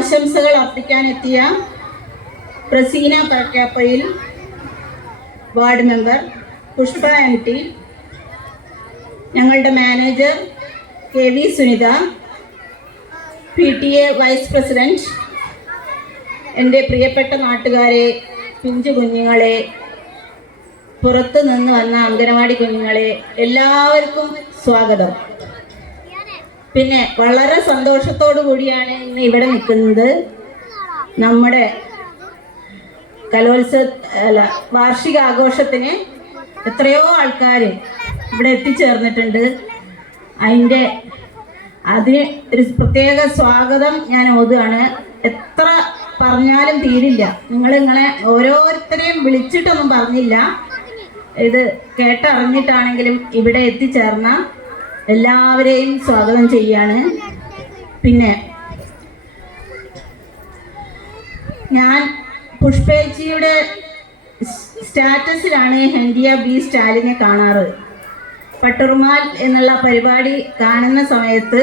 ആശംസകൾ അർപ്പിക്കാനെത്തിയ Praseena Parakkappayil ward member Pushpa MT, ഞങ്ങളുടെ manager KV Sunitha, PTA vice president, എൻ്റെ പ്രിയപ്പെട്ട നാട്ടുകാരെ, പിഞ്ചു കുഞ്ഞുങ്ങളെ, പുറത്തു നിന്ന് വന്ന അംഗനവാടി കുഞ്ഞുങ്ങളെ, എല്ലാവർക്കും സ്വാഗതം. പിന്നെ വളരെ സന്തോഷത്തോടു കൂടിയാണ് ഇന്ന് ഇവിടെ നിൽക്കുന്നത്. നമ്മുടെ വാർഷിക ആഘോഷത്തിന് എത്രയോ ആൾക്കാർ ഇവിടെ എത്തിച്ചേർന്നിട്ടുണ്ട്. അതിന് ഒരു പ്രത്യേക സ്വാഗതം ഞാൻ ഓതുകയാണ്. എത്ര പറഞ്ഞാലും തീരില്ല. നിങ്ങളെ ഓരോരുത്തരെയും വിളിച്ചിട്ടൊന്നും പറഞ്ഞില്ല. ഇത് കേട്ടറിഞ്ഞിട്ടാണെങ്കിലും ഇവിടെ എത്തിച്ചേർന്ന എല്ലാവരെയും സ്വാഗതം ചെയ്യാണ്. പിന്നെ ഞാൻ പുഷ്പേച്ചിയുടെ സ്റ്റാറ്റസിലാണ് ഹെൻഡിയ B. സ്റ്റാലിനെ കാണാറ്. പട്ടുറുമാൽ എന്നുള്ള പരിപാടി കാണുന്ന സമയത്ത്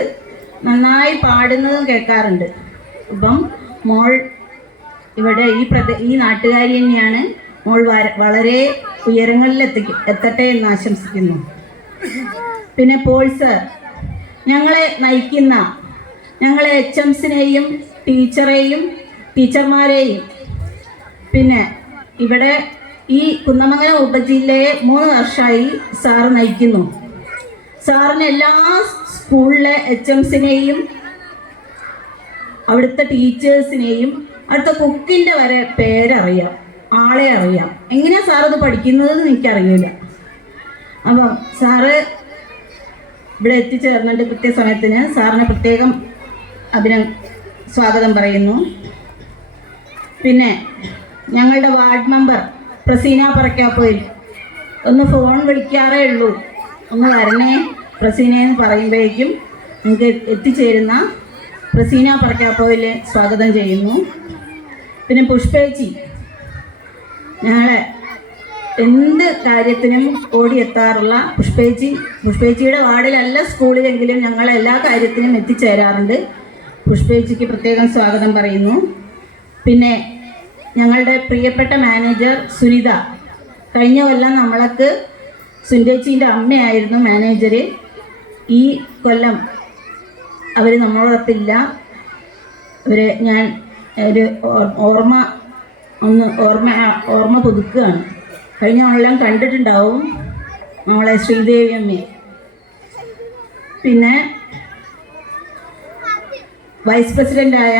നന്നായി പാടുന്നതും കേൾക്കാറുണ്ട്. അപ്പം മോൾ ഇവിടെ ഈ നാട്ടുകാരി തന്നെയാണ്. മോൾ വളരെ ഉയരങ്ങളിൽ എത്തട്ടെ എന്ന് ആശംസിക്കുന്നു. പിന്നെ പോൾ സർ, ഞങ്ങളെ നയിക്കുന്ന ഞങ്ങളെ HMസിനെയും ടീച്ചർമാരെയും പിന്നെ ഇവിടെ ഈ കുന്നമംഗലം ഉപജില്ലയെ 3 വർഷമായി സാറ് നയിക്കുന്നു. സാറിന് എല്ലാ സ്കൂളിലെ HMസിനെയും അവിടുത്തെ ടീച്ചേഴ്സിനെയും അവിടുത്തെ കുക്കിൻ്റെ വരെ പേരറിയാം, ആളെ അറിയാം. എങ്ങനെയാണ് സാറത് പഠിക്കുന്നതെന്ന് എനിക്കറിയില്ല. അപ്പം സാറ് ഇവിടെ എത്തിച്ചേർന്നിട്ട് കൃത്യസമയത്തിന് സാറിന് പ്രത്യേകം സ്വാഗതം പറയുന്നു. പിന്നെ ഞങ്ങളുടെ വാർഡ് മെമ്പർ പ്രസീന പറക്കാപ്പോയിൽ ഒന്ന് ഫോൺ വിളിക്കാറേ ഉള്ളൂ, ഒന്ന് വരണേ പ്രസീനയെന്ന് പറയുമ്പോഴേക്കും നിങ്ങൾക്ക് എത്തിച്ചേരുന്ന പ്രസീന പറക്കാപ്പോയിലെ സ്വാഗതം ചെയ്യുന്നു. പിന്നെ പുഷ്പേച്ചി, ഞങ്ങളെ എന്ത് കാര്യത്തിനും ഓടിയെത്താറുള്ള പുഷ്പേച്ചിയുടെ വാർഡിലല്ല സ്കൂളിലെങ്കിലും ഞങ്ങൾ എല്ലാ കാര്യത്തിനും എത്തിച്ചേരാറുണ്ട്. പുഷ്പേച്ചിക്ക് പ്രത്യേകം സ്വാഗതം പറയുന്നു. പിന്നെ ഞങ്ങളുടെ പ്രിയപ്പെട്ട മാനേജർ സുനിത, കഴിഞ്ഞ കൊല്ലം നമ്മൾക്ക് സുനിതേച്ചീൻ്റെ അമ്മയായിരുന്നു മാനേജർ. ഈ കൊല്ലം അവർ നമ്മളോടൊപ്പില്ല. അവരെ ഞാൻ ഒരു ഓർമ്മ പുതുക്കുകയാണ്. കഴിഞ്ഞ കൊല്ലം കണ്ടിട്ടുണ്ടാവും നമ്മളെ ശ്രീദേവി അമ്മയെ. പിന്നെ വൈസ് പ്രസിഡൻ്റായ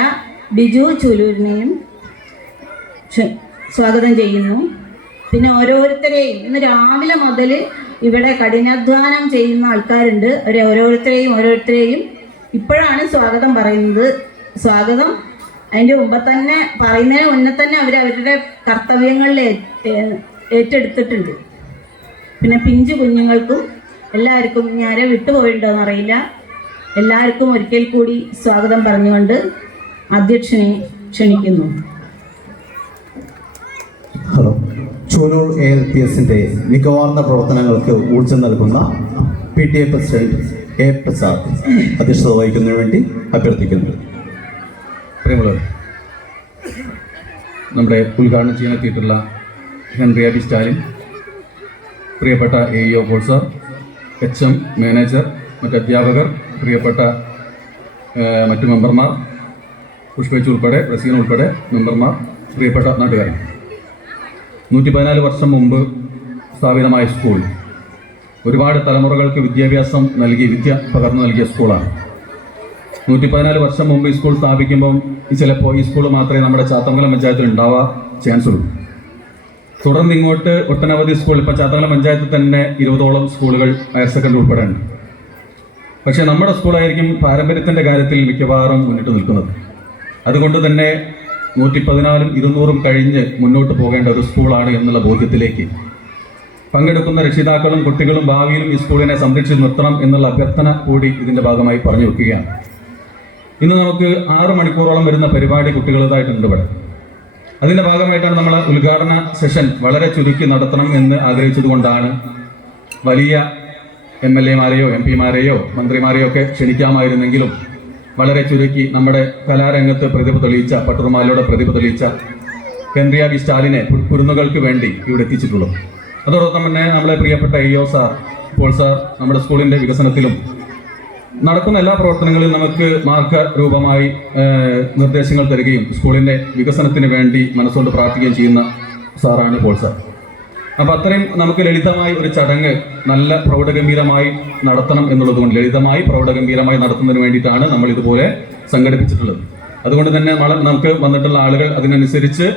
ബിജു ചൂലൂരിനെയും സ്വാഗതം ചെയ്യുന്നു. പിന്നെ ഓരോരുത്തരെയും ഇന്ന് രാവിലെ മുതൽ ഇവിടെ കഠിനാധ്വാനം ചെയ്യുന്ന ആൾക്കാരുണ്ട്. ഓരോരുത്തരെയും ഇപ്പോഴാണ് സ്വാഗതം പറയുന്നത്. സ്വാഗതം അതിൻ്റെ പറയുന്നതിന് മുന്നേ തന്നെ അവരുടെ കർത്തവ്യങ്ങളിൽ ഏറ്റെടുത്തിട്ടുണ്ട്. പിന്നെ പിഞ്ചു കുഞ്ഞുങ്ങൾക്കും എല്ലാവർക്കും ഞാരെ വിട്ടുപോയിട്ടുണ്ടോയെന്ന് അറിയില്ല. എല്ലാവർക്കും ഒരിക്കൽ കൂടി സ്വാഗതം പറഞ്ഞുകൊണ്ട് അധ്യക്ഷനെ ക്ഷണിക്കുന്നു. ഹലോ, ചൂനൂർ ALPSന്റെ മികവാർന്ന പ്രവർത്തനങ്ങൾക്ക് ഊർജ്ജം നൽകുന്ന PTA പ്രസിഡന്റ് A. പ്രസാദ് അധ്യക്ഷത വഹിക്കുന്നതിന് വേണ്ടി അഭ്യർത്ഥിക്കുന്നു. പ്രിയമുള്ളവർ, നമ്മുടെ ഉദ്ഘാടനം ചെയ്യാനെത്തിയിട്ടുള്ള ഹെൻറിയ B. സ്റ്റാലിൻ, പ്രിയപ്പെട്ട AEO Paul sir, HM manager, മറ്റ് അധ്യാപകർ, പ്രിയപ്പെട്ട മറ്റു മെമ്പർമാർ, പുഷ്പേച്ചി ഉൾപ്പെടെ, പ്രസീന ഉൾപ്പെടെ മെമ്പർമാർ, പ്രിയപ്പെട്ട നാട്ടുകാരൻ, 114 വർഷം മുമ്പ് സ്ഥാപിതമായ സ്കൂൾ ഒരുപാട് തലമുറകൾക്ക് വിദ്യാഭ്യാസം വിദ്യ പകർന്നു നൽകിയ സ്കൂളാണ്. 114 വർഷം മുമ്പ് ഈ സ്കൂൾ സ്ഥാപിക്കുമ്പം ചിലപ്പോൾ ഈ സ്കൂൾ മാത്രമേ നമ്മുടെ ചാത്തമംഗലം പഞ്ചായത്തിൽ ഉണ്ടാവാൻ ചാൻസ് ഉള്ളൂ. തുടർന്ന് ഇങ്ങോട്ട് ഒട്ടനവധി സ്കൂൾ, ഇപ്പോൾ ചാത്തമംഗലം പഞ്ചായത്തിൽ തന്നെ 20ഓളം സ്കൂളുകൾ ഹയർ സെക്കൻഡറി ഉൾപ്പെടെ ഉണ്ട്. പക്ഷേ നമ്മുടെ സ്കൂളായിരിക്കും പാരമ്പര്യത്തിൻ്റെ കാര്യത്തിൽ മിക്കവാറും മുന്നിട്ട് നിൽക്കുന്നത്. അതുകൊണ്ട് തന്നെ 114ഉം 200ഉം കഴിഞ്ഞ് മുന്നോട്ട് പോകേണ്ട ഒരു സ്കൂളാണ് എന്നുള്ള ബോധ്യത്തിലേക്ക് പങ്കെടുക്കുന്ന രക്ഷിതാക്കളും കുട്ടികളും ഭാവിയിലും ഈ സ്കൂളിനെ സംരക്ഷിച്ച് നിർത്തണം എന്നുള്ള അഭ്യർത്ഥന കൂടി ഇതിൻ്റെ ഭാഗമായി പറഞ്ഞു വെക്കുകയാണ്. ഇന്ന് നമുക്ക് 6 മണിക്കൂറോളം വരുന്ന പരിപാടി കുട്ടികളുടേതായിട്ടുണ്ട് ഇവിടെ. അതിൻ്റെ ഭാഗമായിട്ടാണ് നമ്മൾ ഉദ്ഘാടന സെഷൻ വളരെ ചുരുക്കി നടത്തണം എന്ന് ആഗ്രഹിച്ചതുകൊണ്ടാണ് വലിയ MLA മാരെയോ MP മാരെയോ മന്ത്രിമാരെയോ ഒക്കെ ക്ഷണിക്കാമായിരുന്നെങ്കിലും വളരെ ചുരുക്കി നമ്മുടെ കലാരംഗത്ത് പ്രതിഭ തെളിയിച്ച, പട്ടുറുമാലയുടെ പ്രതിഭ തെളിയിച്ച ഹെൻറിയ ബി സ്റ്റാലിനെ കുരുന്നുകൾക്ക് വേണ്ടി ഇവിടെ എത്തിച്ചിട്ടുള്ളത്. അതോടൊപ്പം തന്നെ നമ്മളെ പ്രിയപ്പെട്ട AO സാർ, ഇപ്പോൾ സാർ നമ്മുടെ സ്കൂളിൻ്റെ വികസനത്തിലും നടക്കുന്ന എല്ലാ പ്രവർത്തനങ്ങളിലും നമുക്ക് മാർഗരൂപമായി നിർദ്ദേശങ്ങൾ തരികയും സ്കൂളിൻ്റെ വികസനത്തിന് വേണ്ടി മനസ്സുകൊണ്ട് പ്രാർത്ഥിക്കുകയും ചെയ്യുന്ന സാറാണ് പോൾ സാർ. അപ്പോൾ അത്രയും നമുക്ക് ലളിതമായി ഒരു ചടങ്ങ് നല്ല പ്രൗഢഗംഭീരമായി നടത്തണം എന്നുള്ളതുകൊണ്ട്, ലളിതമായി പ്രൗഢഗംഭീരമായി നടത്തുന്നതിന് വേണ്ടിയിട്ടാണ് നമ്മൾ ഇതുപോലെ സംഘടിപ്പിച്ചിട്ടുള്ളത്. അതുകൊണ്ട് തന്നെ നമുക്ക് വന്നിട്ടുള്ള ആളുകൾ അതിനനുസരിച്ച്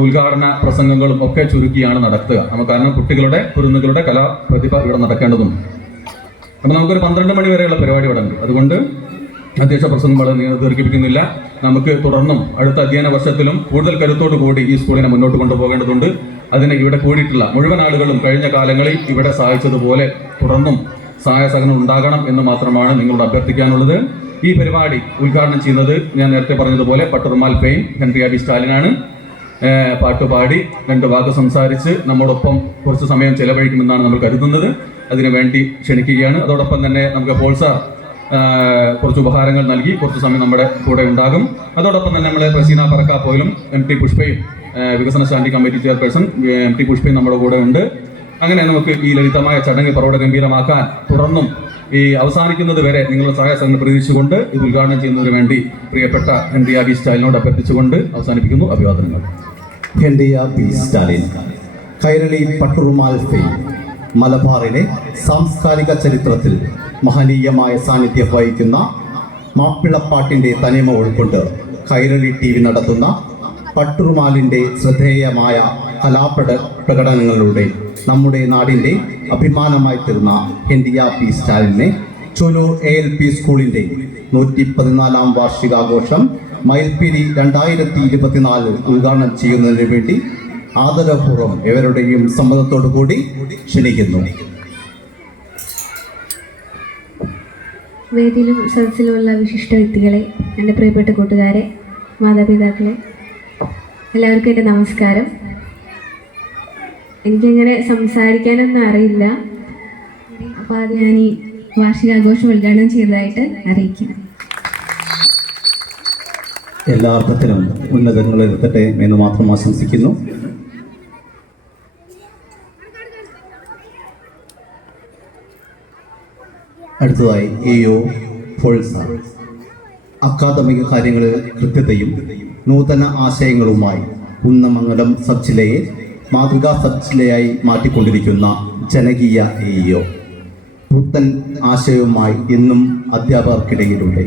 ഉദ്ഘാടന പ്രസംഗങ്ങളും ഒക്കെ ചുരുക്കിയാണ് നടത്തുക. നമുക്ക് കാരണം കുരുന്നുകളുടെ കലാപ്രതിഭ ഇവിടെ നടക്കേണ്ടതുണ്ട്. അപ്പോൾ നമുക്കൊരു 12 മണി വരെയുള്ള പരിപാടി ഇവിടെ ഉണ്ട്. അതുകൊണ്ട് അധ്യക്ഷ പ്രസംഗം വളരെ ദീർഘിപ്പിക്കുന്നില്ല. നമുക്ക് തുടർന്നും അടുത്ത അധ്യയന വർഷത്തിലും കൂടുതൽ കരുത്തോടു കൂടി ഈ സ്കൂളിനെ മുന്നോട്ട് കൊണ്ടുപോകേണ്ടതുണ്ട്. അതിന് ഇവിടെ കൂടിയിട്ടുള്ള മുഴുവൻ ആളുകളും കഴിഞ്ഞ കാലങ്ങളിൽ ഇവിടെ സഹായിച്ചതുപോലെ തുടർന്നും സഹായ സഹകരണം ഉണ്ടാകണം എന്ന് മാത്രമാണ് നിങ്ങളോട് അഭ്യർത്ഥിക്കാനുള്ളത്. ഈ പരിപാടി ഉദ്ഘാടനം ചെയ്യുന്നത് ഞാൻ നേരത്തെ പറഞ്ഞതുപോലെ പട്ടുറുമാൽ പെയിൻ ഹെൻറിയ ബി സ്റ്റാലിനാണ്. പാട്ടുപാടി 2 വാക്ക് സംസാരിച്ച് നമ്മോടൊപ്പം കുറച്ച് സമയം ചെലവഴിക്കുമെന്നാണ് നമ്മൾ കരുതുന്നത്. അതിനുവേണ്ടി ക്ഷണിക്കുകയാണ്. അതോടൊപ്പം തന്നെ നമുക്ക് പോൾ സാർ കുറച്ച് ഉപഹാരങ്ങൾ നൽകി കുറച്ച് സമയം നമ്മുടെ കൂടെ ഉണ്ടാകും. അതോടൊപ്പം തന്നെ നമ്മളെ പ്രസീന പറക്കാപ്പോയിലും MT പുഷ്പയും വികസന സ്റ്റാൻഡിംഗ് കമ്മിറ്റി ചെയർപേഴ്സൺ MT പുഷ്പയും നമ്മുടെ കൂടെ ഉണ്ട്. അങ്ങനെ നമുക്ക് ഈ ലളിതമായ ചടങ്ങ് പ്രൗഢഗംഭീരമാക്കാൻ തുടർന്നും ഈ അവസാനിക്കുന്നത് വരെ നിങ്ങളുടെ സഹായ സഹകരണം പ്രതീക്ഷിച്ചുകൊണ്ട് ഇത് ഉദ്ഘാടനം ചെയ്യുന്നതിന് വേണ്ടി പ്രിയപ്പെട്ട ഹെൻറിയ ബി സ്റ്റാലിനോട് അഭ്യർത്ഥിച്ചുകൊണ്ട് അവസാനിപ്പിക്കുന്നു. അഭിവാദനങ്ങൾ. ഹെൻറിയ ബി സ്റ്റാലിൻ, കൈരളി പട്ടുറുമാൽ ഫെയിം, മലബാറിലെ സാംസ്കാരിക ചരിത്രത്തിൽ മഹനീയമായ സാന്നിധ്യം വഹിക്കുന്ന മാപ്പിളപ്പാട്ടിൻ്റെ തനിമ ഉൾക്കൊണ്ട് കൈരളി TV നടത്തുന്ന പട്ടുറുമാലിൻ്റെ ശ്രദ്ധേയമായ പ്രകടനങ്ങളിലൂടെ നമ്മുടെ നാടിൻ്റെ അഭിമാനമായി തീർന്ന ഹെൻറിയ ബി സ്റ്റാലിനെ ചൊലൂർ ALP സ്കൂളിൻ്റെ 114ാം വാർഷികാഘോഷം മയിൽപ്പീലി 2024 ഉദ്ഘാടനം ചെയ്യുന്നതിന് വേണ്ടി ആദരപൂർവ്വം എവരുടെയും സമ്മതത്തോടു കൂടി ക്ഷണിക്കുന്നു. വേദിയിലും സദസ്സിലുമുള്ള വിശിഷ്ട വ്യക്തികളെ, എൻ്റെ പ്രിയപ്പെട്ട കൂട്ടുകാരെ, മാതാപിതാക്കളെ, എല്ലാവർക്കും എൻ്റെ നമസ്കാരം. എനിക്കങ്ങനെ സംസാരിക്കാനൊന്നും അറിയില്ല. അപ്പോൾ അത് ഞാൻ ഈ വാർഷികാഘോഷം ഉദ്ഘാടനം ചെയ്തതായിട്ട് അറിയിക്കാം. എല്ലാ അർത്ഥത്തിലും ഉന്നതങ്ങളിലെത്തട്ടെ എന്ന് മാത്രം ആശംസിക്കുന്നു. അടുത്തതായി AO പോൾ സാർ. അക്കാദമിക കാര്യങ്ങളിൽ കൃത്യതയും നൂതന ആശയങ്ങളുമായി കുന്നമംഗലം സബ് ജില്ലയെ മാതൃകാ സബ് ജില്ലയായി മാറ്റിക്കൊണ്ടിരിക്കുന്ന ജനകീയ AO, പുത്തൻ ആശയവുമായി എന്നും അധ്യാപകർക്കിടയിലൂടെ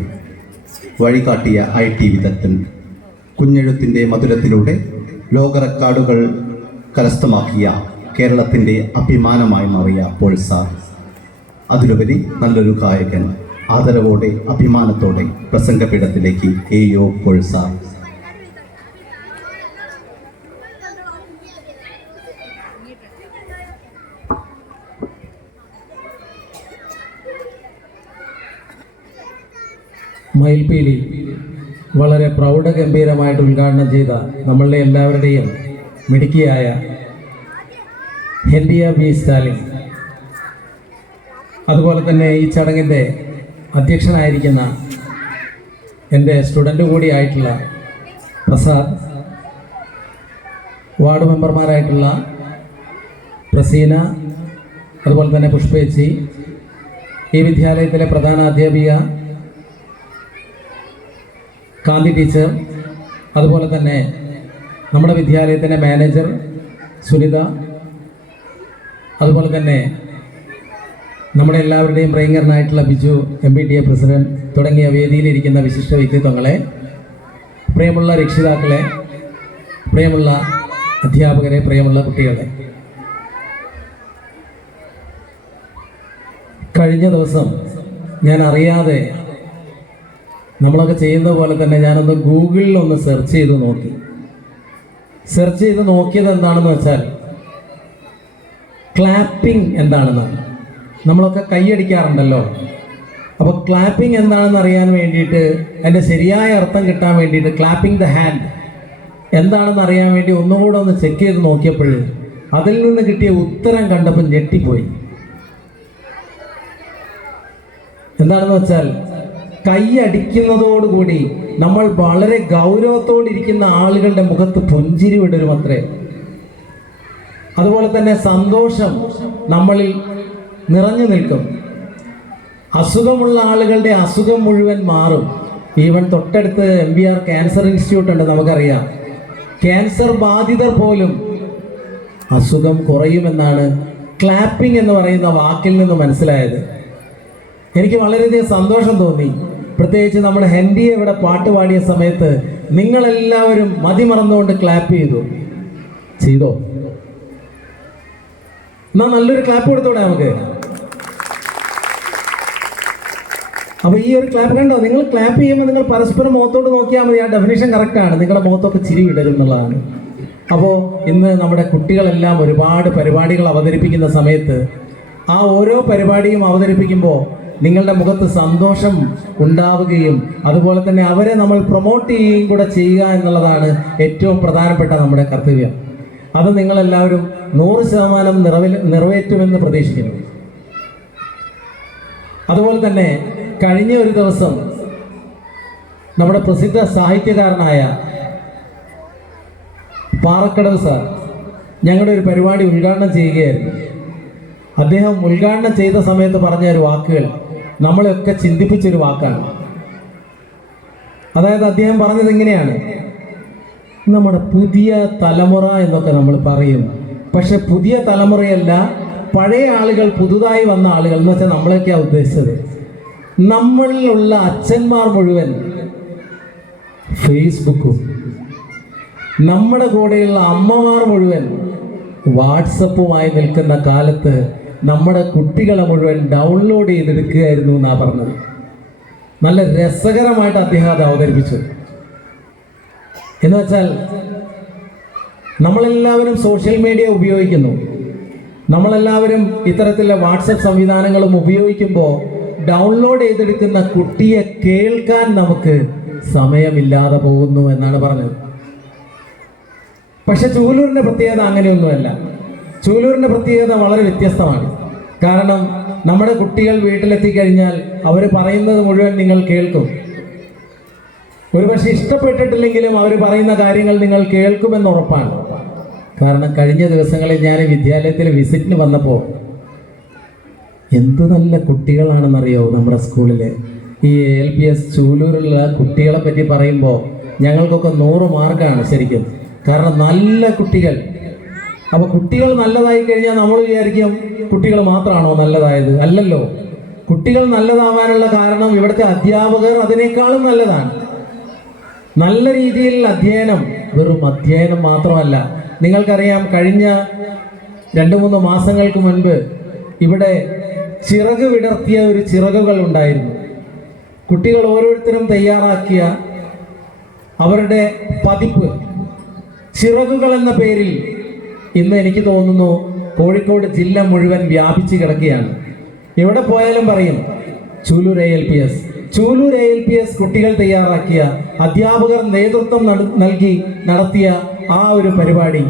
വഴികാട്ടിയ IT വിദഗ്ധൻ, കുഞ്ഞെഴുത്തിൻ്റെ മധുരത്തിലൂടെ ലോക റെക്കോർഡുകൾ കരസ്ഥമാക്കിയ കേരളത്തിൻ്റെ അഭിമാനമായി മാറിയ പോൾ സാർ, അതിലുപരി നല്ലൊരു ഗായകൻ, ആദരവോടെ അഭിമാനത്തോടെ പ്രസംഗപീഠത്തിലേക്ക് AO പോൾ സാർ. മയിൽപ്പീലി വളരെ പ്രൗഢഗംഭീരമായിട്ട് ഉദ്ഘാടനം ചെയ്ത നമ്മളുടെ എല്ലാവരുടെയും മിടുക്കിയായ ഹെൻറിയ ബി സ്റ്റാലിൻ, അതുപോലെ തന്നെ ഈ ചടങ്ങിൻ്റെ അധ്യക്ഷനായിരിക്കുന്ന എൻ്റെ സ്റ്റുഡൻ്റ് കൂടിയായിട്ടുള്ള പ്രസാദ്, വാർഡ് മെമ്പർമാരായിട്ടുള്ള പ്രസീന, അതുപോലെ തന്നെ പുഷ്പേച്ചി, ഈ വിദ്യാലയത്തിലെ പ്രധാന അധ്യാപിക കാന്തി ടീച്ചർ, അതുപോലെ തന്നെ നമ്മുടെ വിദ്യാലയത്തിൻ്റെ മാനേജർ സുനിത, അതുപോലെ തന്നെ നമ്മുടെ എല്ലാവരുടെയും പ്രിയങ്കരനായിട്ടുള്ള ബിജു MPTA പ്രസിഡന്റ് തുടങ്ങിയ വേദിയിലിരിക്കുന്ന വിശിഷ്ട വ്യക്തിത്വങ്ങളെ, പ്രിയമുള്ള രക്ഷിതാക്കളെ, പ്രിയമുള്ള അധ്യാപകരെ, പ്രിയമുള്ള കുട്ടികളെ, കഴിഞ്ഞ ദിവസം ഞാൻ അറിയാതെ നമ്മളൊക്കെ ചെയ്യുന്ന പോലെ തന്നെ ഞാനൊന്ന് ഗൂഗിളിൽ ഒന്ന് സെർച്ച് ചെയ്ത് നോക്കിയത് എന്താണെന്ന് വെച്ചാൽ ക്ലാപ്പിംഗ് എന്താണെന്നാണ്. നമ്മളൊക്കെ കൈയടിക്കാറുണ്ടല്ലോ. അപ്പോൾ ക്ലാപ്പിംഗ് എന്താണെന്ന് അറിയാൻ വേണ്ടിയിട്ട്, അതിൻ്റെ ശരിയായ അർത്ഥം കിട്ടാൻ വേണ്ടിയിട്ട്, ക്ലാപ്പിംഗ് ദ ഹാൻഡ് എന്താണെന്ന് അറിയാൻ വേണ്ടി ഒന്നുകൂടെ ഒന്ന് ചെക്ക് ചെയ്ത് നോക്കിയപ്പോൾ അതിൽ നിന്ന് കിട്ടിയ ഉത്തരം കണ്ടപ്പോൾ ഞെട്ടിപ്പോയി. എന്താണെന്ന് വെച്ചാൽ കൈയടിക്കുന്നതോടുകൂടി നമ്മൾ വളരെ ഗൗരവത്തോടിരിക്കുന്ന ആളുകളുടെ മുഖത്ത് പുഞ്ചിരി വിടരും അത്രേ. അതുപോലെ തന്നെ സന്തോഷം നമ്മളിൽ നിറഞ്ഞു നിൽക്കും. അസുഖമുള്ള ആളുകളുടെ അസുഖം മുഴുവൻ മാറും. ഈവൻ തൊട്ടടുത്ത് MBR ക്യാൻസർ ഇൻസ്റ്റിറ്റ്യൂട്ട് ഉണ്ട്, നമുക്കറിയാം. ക്യാൻസർ ബാധിതർ പോലും അസുഖം കുറയുമെന്നാണ് ക്ലാപ്പിംഗ് എന്ന് പറയുന്ന വാക്കിൽ നിന്ന് മനസ്സിലായത്. എനിക്ക് വളരെയധികം സന്തോഷം തോന്നി. പ്രത്യേകിച്ച് നമ്മുടെ ഹെൻഡിയെ ഇവിടെ പാട്ട് പാടിയ സമയത്ത് നിങ്ങളെല്ലാവരും മതിമറന്നുകൊണ്ട് ക്ലാപ്പ് ചെയ്തോ? എന്നാ നല്ലൊരു ക്ലാപ്പ് കൊടുത്തോടെ നമുക്ക്. അപ്പോൾ ഈ ഒരു ക്ലാപ്പ് കണ്ടോ, നിങ്ങൾ ക്ലാപ്പ് ചെയ്യുമ്പോൾ നിങ്ങൾ പരസ്പരം മുഖത്തോട്ട് നോക്കിയാൽ മതി. ആ ഡെഫിനേഷൻ കറക്റ്റാണ്. നിങ്ങളുടെ മുഖത്തൊക്കെ ചിരി വിടരും എന്നുള്ളതാണ്. അപ്പോൾ ഇന്ന് നമ്മുടെ കുട്ടികളെല്ലാം ഒരുപാട് പരിപാടികൾ അവതരിപ്പിക്കുന്ന സമയത്ത് ആ ഓരോ പരിപാടിയും അവതരിപ്പിക്കുമ്പോൾ നിങ്ങളുടെ മുഖത്ത് സന്തോഷം ഉണ്ടാവുകയും അതുപോലെ തന്നെ അവരെ നമ്മൾ പ്രൊമോട്ട് ചെയ്യുകയും കൂടെ ചെയ്യുക എന്നുള്ളതാണ് ഏറ്റവും പ്രധാനപ്പെട്ട നമ്മുടെ കർത്തവ്യം. അത് നിങ്ങളെല്ലാവരും 100% നിറവേറ്റുമെന്ന് പ്രതീക്ഷിക്കുന്നു. അതുപോലെ തന്നെ കഴിഞ്ഞ ഒരു ദിവസം നമ്മുടെ പ്രസിദ്ധ സാഹിത്യകാരനായ പാറക്കടവ് സാർ ഞങ്ങളുടെ ഒരു പരിപാടി ഉദ്ഘാടനം ചെയ്യുകയായിരുന്നു. അദ്ദേഹം ഉദ്ഘാടനം ചെയ്ത സമയത്ത് പറഞ്ഞ ഒരു വാക്കുകൾ നമ്മളെയൊക്കെ ചിന്തിപ്പിച്ചൊരു വാക്കാണ്. അതായത് അദ്ദേഹം പറഞ്ഞത് ഇങ്ങനെയാണ്: നമ്മുടെ പുതിയ തലമുറ എന്നൊക്കെ നമ്മൾ പറയും, പക്ഷെ പുതിയ തലമുറയല്ല, പഴയ ആളുകൾ, പുതുതായി വന്ന ആളുകൾ എന്ന് വെച്ചാൽ നമ്മളൊക്കെയാണ് ഉദ്ദേശിച്ചത്. നമ്മളിലുള്ള അച്ഛന്മാർ മുഴുവൻ ഫേസ്ബുക്കും, നമ്മുടെ കൂടെയുള്ള അമ്മമാർ മുഴുവൻ വാട്സപ്പുമായി നിൽക്കുന്ന കാലത്ത് നമ്മുടെ കുട്ടികളെ മുഴുവൻ ഡൗൺലോഡ് ചെയ്തെടുക്കുകയായിരുന്നു എന്നാണ് പറഞ്ഞത്. നല്ല രസകരമായിട്ട് അദ്ദേഹം അത് അവതരിപ്പിച്ചു. എന്ന് വെച്ചാൽ നമ്മളെല്ലാവരും സോഷ്യൽ മീഡിയ ഉപയോഗിക്കുന്നു, നമ്മളെല്ലാവരും ഇത്തരത്തിലുള്ള വാട്സപ്പ് സംവിധാനങ്ങളും ഉപയോഗിക്കുമ്പോൾ ഡൗൺലോഡ് ചെയ്തെടുക്കുന്ന കുട്ടിയെ കേൾക്കാൻ നമുക്ക് സമയമില്ലാതെ പോകുന്നു എന്നാണ് പറഞ്ഞത്. പക്ഷെ ചൂലൂരിൻ്റെ പ്രത്യേകത അങ്ങനെയൊന്നുമല്ല. ചൂലൂരിൻ്റെ പ്രത്യേകത വളരെ വ്യത്യസ്തമാണ്. കാരണം നമ്മുടെ കുട്ടികൾ വീട്ടിലെത്തിക്കഴിഞ്ഞാൽ അവർ പറയുന്നത് മുഴുവൻ നിങ്ങൾ കേൾക്കും. ഒരുപക്ഷെ ഇഷ്ടപ്പെട്ടിട്ടില്ലെങ്കിലും അവർ പറയുന്ന കാര്യങ്ങൾ നിങ്ങൾ കേൾക്കുമെന്ന് ഉറപ്പാണ്. കാരണം കഴിഞ്ഞ ദിവസങ്ങളിൽ ഞാൻ വിദ്യാലയത്തിൽ വിസിറ്റിന് വന്നപ്പോൾ എന്ത് നല്ല കുട്ടികളാണെന്നറിയോ നമ്മുടെ സ്കൂളിൽ. ഈ LPS ചൂലൂരുള്ള കുട്ടികളെ പറ്റി പറയുമ്പോൾ ഞങ്ങൾക്കൊക്കെ 100 മാർക്കാണ് ശരിക്കും. കാരണം നല്ല കുട്ടികൾ. അപ്പോൾ കുട്ടികൾ നല്ലതായി കഴിഞ്ഞാൽ നമ്മൾ വിചാരിക്കും കുട്ടികൾ മാത്രമാണോ നല്ലതായത്? അല്ലല്ലോ. കുട്ടികൾ നല്ലതാവാനുള്ള കാരണം ഇവിടുത്തെ അധ്യാപകർ അതിനേക്കാളും നല്ലതാണ്. നല്ല രീതിയിൽ അധ്യയനം വെറും അധ്യയനം മാത്രമല്ല. നിങ്ങൾക്കറിയാം, കഴിഞ്ഞ 2-3 മാസങ്ങൾക്ക് മുൻപ് ഇവിടെ ചിറക് വിടർത്തിയ ഒരു ചിറകുകൾ ഉണ്ടായിരുന്നു. കുട്ടികൾ ഓരോരുത്തരും തയ്യാറാക്കിയ അവരുടെ പതിപ്പ് ചിറകുകൾ എന്ന പേരിൽ ഇന്ന് എനിക്ക് തോന്നുന്നു കോഴിക്കോട് ജില്ല മുഴുവൻ വ്യാപിച്ചു കിടക്കുകയാണ്. എവിടെ പോയാലും പറയും ചൂലൂർ ALPS. ചൂലൂർ ALPS കുട്ടികൾ തയ്യാറാക്കിയ, അധ്യാപകർ നേതൃത്വം നൽകി നടത്തിയ ആ ഒരു പരിപാടി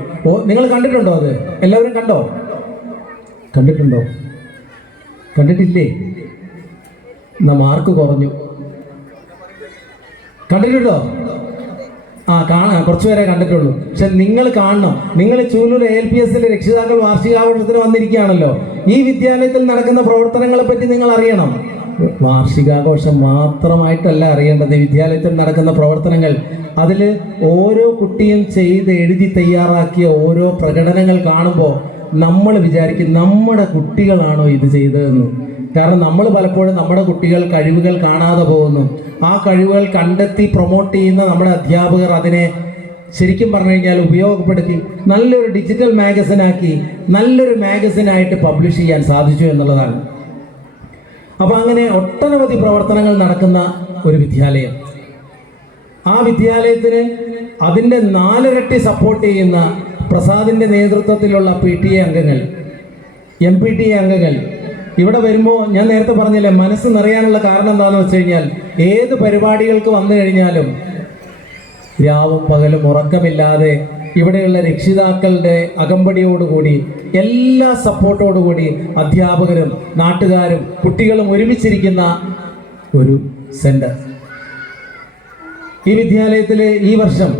നിങ്ങൾ കണ്ടിട്ടുണ്ടോ? അത് എല്ലാവരും കണ്ടോ? കണ്ടിട്ടുണ്ടോ? കണ്ടിട്ടില്ലേ? എന്നാ മാർക്ക് കുറഞ്ഞു. കണ്ടിട്ടുണ്ടോ? കാണാൻ കുറച്ചുപേരെ കണ്ടിട്ടുള്ളൂ. പക്ഷെ നിങ്ങൾ കാണണം. നിങ്ങൾ ചൂലൂർ ALPSലെ രക്ഷിതാക്കൾ വാർഷികാഘോഷത്തിന് വന്നിരിക്കുകയാണല്ലോ. ഈ വിദ്യാലയത്തിൽ നടക്കുന്ന പ്രവർത്തനങ്ങളെ പറ്റി നിങ്ങൾ അറിയണം. വാർഷികാഘോഷം മാത്രമായിട്ടല്ല അറിയേണ്ടത്, വിദ്യാലയത്തിൽ നടക്കുന്ന പ്രവർത്തനങ്ങൾ. അതിൽ ഓരോ കുട്ടിയും ചെയ്ത് എഴുതി തയ്യാറാക്കിയ ഓരോ പ്രകടനങ്ങൾ കാണുമ്പോൾ നമ്മൾ വിചാരിക്കും നമ്മുടെ കുട്ടികളാണോ ഇത് ചെയ്തതെന്ന്. കാരണം നമ്മൾ പലപ്പോഴും നമ്മുടെ കുട്ടികൾ കഴിവുകൾ കാണാതെ പോകുന്നു. ആ കഴിവുകൾ കണ്ടെത്തി പ്രൊമോട്ട് ചെയ്യുന്ന നമ്മുടെ അധ്യാപകർ അതിനെ ശരിക്കും പറഞ്ഞു കഴിഞ്ഞാൽ ഉപയോഗപ്പെടുത്തി നല്ലൊരു ഡിജിറ്റൽ മാഗസിനാക്കി നല്ലൊരു മാഗസിനായിട്ട് പബ്ലിഷ് ചെയ്യാൻ സാധിച്ചു എന്നുള്ളതാണ്. അപ്പോൾ അങ്ങനെ ഒട്ടനവധി പ്രവർത്തനങ്ങൾ നടക്കുന്ന ഒരു വിദ്യാലയം. ആ വിദ്യാലയത്തിന് അതിൻ്റെ 4 ഇരട്ടി സപ്പോർട്ട് ചെയ്യുന്ന പ്രസാദിൻ്റെ നേതൃത്വത്തിലുള്ള PTA അംഗങ്ങൾ, MPTA അംഗങ്ങൾ ഇവിടെ വരുമ്പോൾ ഞാൻ നേരത്തെ പറഞ്ഞില്ലേ, മനസ്സ് നിറയാനുള്ള കാരണം എന്താണെന്ന് വെച്ച് കഴിഞ്ഞാൽ ഏത് പരിപാടികൾക്ക് വന്നു കഴിഞ്ഞാലും രാവും പകലും ഉറക്കമില്ലാതെ ഇവിടെയുള്ള രക്ഷിതാക്കളുടെ അകമ്പടിയോടുകൂടി എല്ലാ സപ്പോർട്ടോടുകൂടി അധ്യാപകരും നാട്ടുകാരും കുട്ടികളും ഒരുമിച്ചിരിക്കുന്ന ഒരു സെൻറ്റർ. ഈ വിദ്യാലയത്തിൽ ഈ വർഷം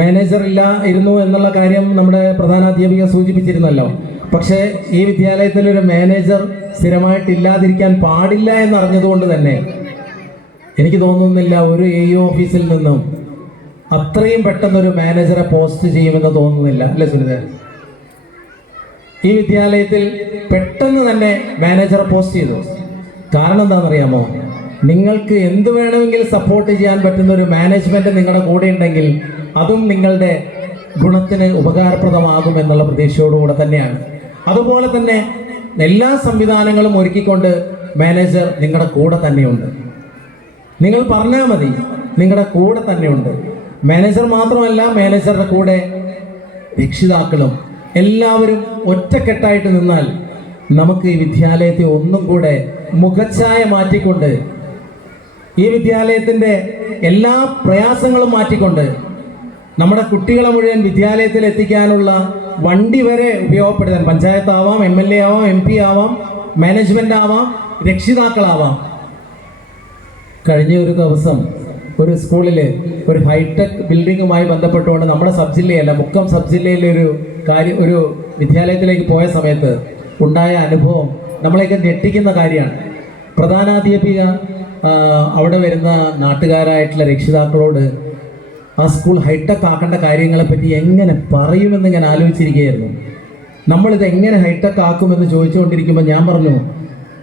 മാനേജർ ഇരുന്നു എന്നുള്ള കാര്യം നമ്മുടെ പ്രധാനാധ്യാപിക സൂചിപ്പിച്ചിരുന്നല്ലോ. പക്ഷേ ഈ വിദ്യാലയത്തിൽ ഒരു മാനേജർ സ്ഥിരമായിട്ടില്ലാതിരിക്കാൻ പാടില്ല എന്നറിഞ്ഞതുകൊണ്ട് തന്നെ എനിക്ക് തോന്നുന്നില്ല ഒരു AO ഓഫീസിൽ നിന്നും അത്രയും പെട്ടെന്നൊരു മാനേജറെ പോസ്റ്റ് ചെയ്യുമെന്ന് തോന്നുന്നില്ല, അല്ലേ സുനിത? ഈ വിദ്യാലയത്തിൽ പെട്ടെന്ന് തന്നെ മാനേജറെ പോസ്റ്റ് ചെയ്തു. കാരണം എന്താണെന്നറിയാമോ? നിങ്ങൾക്ക് എന്ത് വേണമെങ്കിലും സപ്പോർട്ട് ചെയ്യാൻ പറ്റുന്ന ഒരു മാനേജ്മെൻറ്റ് നിങ്ങളുടെ കൂടെ ഉണ്ടെങ്കിൽ അതും നിങ്ങളുടെ ഗുണത്തിന് ഉപകാരപ്രദമാകും എന്നുള്ള പ്രതീക്ഷയോടുകൂടെ തന്നെയാണ്. അതുപോലെ തന്നെ എല്ലാ സംവിധാനങ്ങളും ഒരുക്കിക്കൊണ്ട് മാനേജർ നിങ്ങളുടെ കൂടെ തന്നെയുണ്ട്. നിങ്ങൾ പറഞ്ഞാൽ മതി, നിങ്ങളുടെ കൂടെ തന്നെയുണ്ട്. മാനേജർ മാത്രമല്ല, മാനേജറുടെ കൂടെ രക്ഷിതാക്കളും എല്ലാവരും ഒറ്റക്കെട്ടായിട്ട് നിന്നാൽ നമുക്ക് ഈ വിദ്യാലയത്തെ ഒന്നും കൂടെ മുഖച്ഛായ മാറ്റിക്കൊണ്ട്, ഈ വിദ്യാലയത്തിൻ്റെ എല്ലാ പ്രയാസങ്ങളും മാറ്റിക്കൊണ്ട് നമ്മുടെ കുട്ടികളെ മുഴുവൻ വിദ്യാലയത്തിൽ എത്തിക്കാനുള്ള വണ്ടി വരെ ഉപയോഗപ്പെടുത്താൻ, പഞ്ചായത്താവാം, MLA ആവാം, MP ആവാം, മാനേജ്മെൻ്റ് ആവാം, രക്ഷിതാക്കളാവാം. കഴിഞ്ഞ ഒരു ദിവസം ഒരു സ്കൂളിൽ ഒരു ഹൈടെക് ബിൽഡിങ്ങുമായി ബന്ധപ്പെട്ടുകൊണ്ട് നമ്മുടെ സബ് ജില്ലയല്ല, മുക്കം സബ് ജില്ലയിലെ ഒരു വിദ്യാലയത്തിലേക്ക് പോയ സമയത്ത് ഉണ്ടായ അനുഭവം നമ്മളെയൊക്കെ ഞെട്ടിക്കുന്ന കാര്യമാണ്. പ്രധാനാധ്യാപിക അവിടെ വരുന്ന നാട്ടുകാരായിട്ടുള്ള രക്ഷിതാക്കളോട് ആ സ്കൂൾ ഹൈടെക് ആക്കേണ്ട കാര്യങ്ങളെപ്പറ്റി എങ്ങനെ പറയുമെന്ന് ഞാൻ ആലോചിച്ചിരിക്കുകയായിരുന്നു. നമ്മളിത് എങ്ങനെ ഹൈടെക് ആക്കുമെന്ന് ചോദിച്ചുകൊണ്ടിരിക്കുമ്പോൾ ഞാൻ പറഞ്ഞു,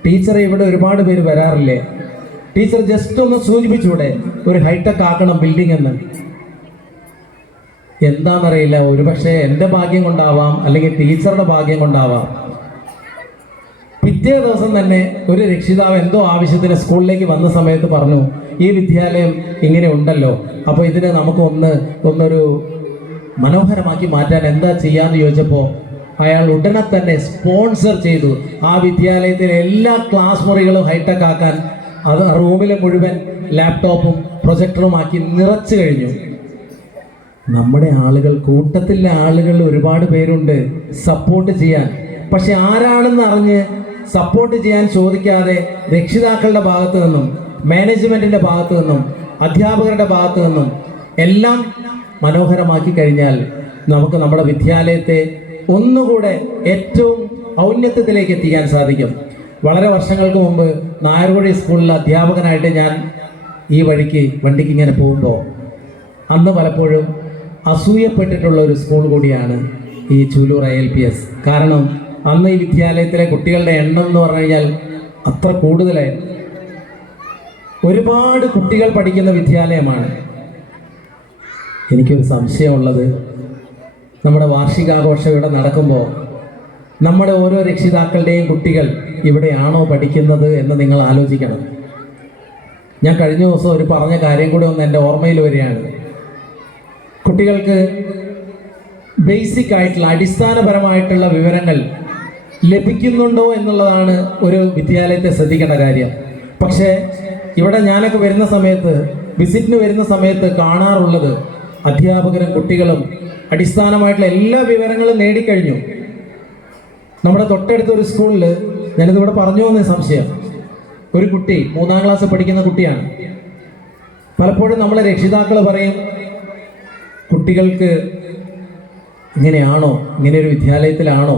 ടീച്ചറെ ഇവിടെ ഒരുപാട് പേര് വരാറില്ലേ, ടീച്ചർ ജസ്റ്റ് ഒന്ന് സൂചിപ്പിച്ചൂടെ ഒരു ഹൈടെക് ആക്കണം ബിൽഡിംഗ് എന്ന്. എന്താണെന്നറിയില്ല, ഒരുപക്ഷെ എൻ്റെ ഭാഗ്യം കൊണ്ടാവാം, അല്ലെങ്കിൽ ടീച്ചറുടെ ഭാഗ്യം കൊണ്ടാവാം, പിറ്റേ ദിവസം തന്നെ ഒരു രക്ഷിതാവ് എന്തോ ആവശ്യത്തിന് സ്കൂളിലേക്ക് വന്ന സമയത്ത് പറഞ്ഞു, ഈ വിദ്യാലയം ഇങ്ങനെ ഉണ്ടല്ലോ, അപ്പോൾ ഇതിനെ നമുക്ക് ഒന്നൊരു മനോഹരമാക്കി മാറ്റാൻ എന്താ ചെയ്യാന്ന് ചോദിച്ചപ്പോൾ അയാൾ ഉടനെ തന്നെ സ്പോൺസർ ചെയ്തു ആ വിദ്യാലയത്തിലെ എല്ലാ ക്ലാസ് മുറികളും ഹൈടെക് ആക്കാൻ. അത് റൂമിൽ മുഴുവൻ ലാപ്ടോപ്പും പ്രൊജക്ടറുമാക്കി നിറച്ചു കഴിഞ്ഞു. നമ്മുടെ ആളുകൾ, കൂട്ടത്തിലെ ആളുകൾ ഒരുപാട് പേരുണ്ട് സപ്പോർട്ട് ചെയ്യാൻ. പക്ഷെ ആരാണെന്ന് അറിഞ്ഞ് സപ്പോർട്ട് ചെയ്യാൻ ചോദിക്കാതെ രക്ഷിതാക്കളുടെ ഭാഗത്തു നിന്നും, മാനേജ്മെൻറ്റിൻ്റെ ഭാഗത്തു നിന്നും, അധ്യാപകരുടെ ഭാഗത്തു നിന്നും എല്ലാം മനോഹരമാക്കി കഴിഞ്ഞാൽ നമുക്ക് നമ്മുടെ വിദ്യാലയത്തെ ഒന്നുകൂടെ ഏറ്റവും ഔന്നത്യത്തിലേക്ക് എത്തിക്കാൻ സാധിക്കും. വളരെ വർഷങ്ങൾക്ക് മുമ്പ് നായർകുടി സ്കൂളിലെ അധ്യാപകനായിട്ട് ഞാൻ ഈ വണ്ടിക്ക് ഇങ്ങനെ പോകുമ്പോൾ അന്ന് പലപ്പോഴും അസൂയപ്പെട്ടിട്ടുള്ള ഒരു സ്കൂൾ കൂടിയാണ് ഈ ചൂലൂർ ILPS. കാരണം അന്ന് ഈ വിദ്യാലയത്തിലെ കുട്ടികളുടെ എണ്ണം എന്ന് പറഞ്ഞു കഴിഞ്ഞാൽ അത്ര കൂടുതലായിരുന്നു. ഒരുപാട് കുട്ടികൾ പഠിക്കുന്ന വിദ്യാലയമാണ്. എനിക്കൊരു സംശയമുള്ളത്, നമ്മുടെ വാർഷികാഘോഷം ഇവിടെ നടക്കുമ്പോൾ നമ്മുടെ ഓരോ രക്ഷിതാക്കളുടെയും കുട്ടികൾ ഇവിടെയാണോ പഠിക്കുന്നത് എന്ന് നിങ്ങൾ ആലോചിക്കണം. ഞാൻ കഴിഞ്ഞ ദിവസം പറഞ്ഞ കാര്യം കൂടെ ഒന്ന് എൻ്റെ ഓർമ്മയിൽ വരികയാണ്. കുട്ടികൾക്ക് ബേസിക് ആയിട്ടുള്ള അടിസ്ഥാനപരമായിട്ടുള്ള വിവരങ്ങൾ ലഭിക്കുന്നുണ്ടോ എന്നുള്ളതാണ് ഒരു വിദ്യാലയത്തെ ശ്രദ്ധിക്കേണ്ട കാര്യം. പക്ഷേ ഇവിടെ ഞാനൊക്കെ വരുന്ന സമയത്ത്, വിസിറ്റിന് വരുന്ന സമയത്ത് കാണാറുള്ളത് അധ്യാപകരും കുട്ടികളും അടിസ്ഥാനമായിട്ടുള്ള എല്ലാ വിവരങ്ങളും നേടിക്കഴിഞ്ഞു. നമ്മുടെ തൊട്ടടുത്ത ഒരു സ്കൂളിൽ, ഞാനിതിവിടെ പറഞ്ഞു പോകുന്ന സംശയം, ഒരു കുട്ടി 3ാം ക്ലാസ് പഠിക്കുന്ന കുട്ടിയാണ്. പലപ്പോഴും നമ്മളെ രക്ഷിതാക്കൾ പറയും, കുട്ടികൾക്ക് ഇങ്ങനെയാണോ, ഇങ്ങനെയൊരു വിദ്യാലയത്തിലാണോ,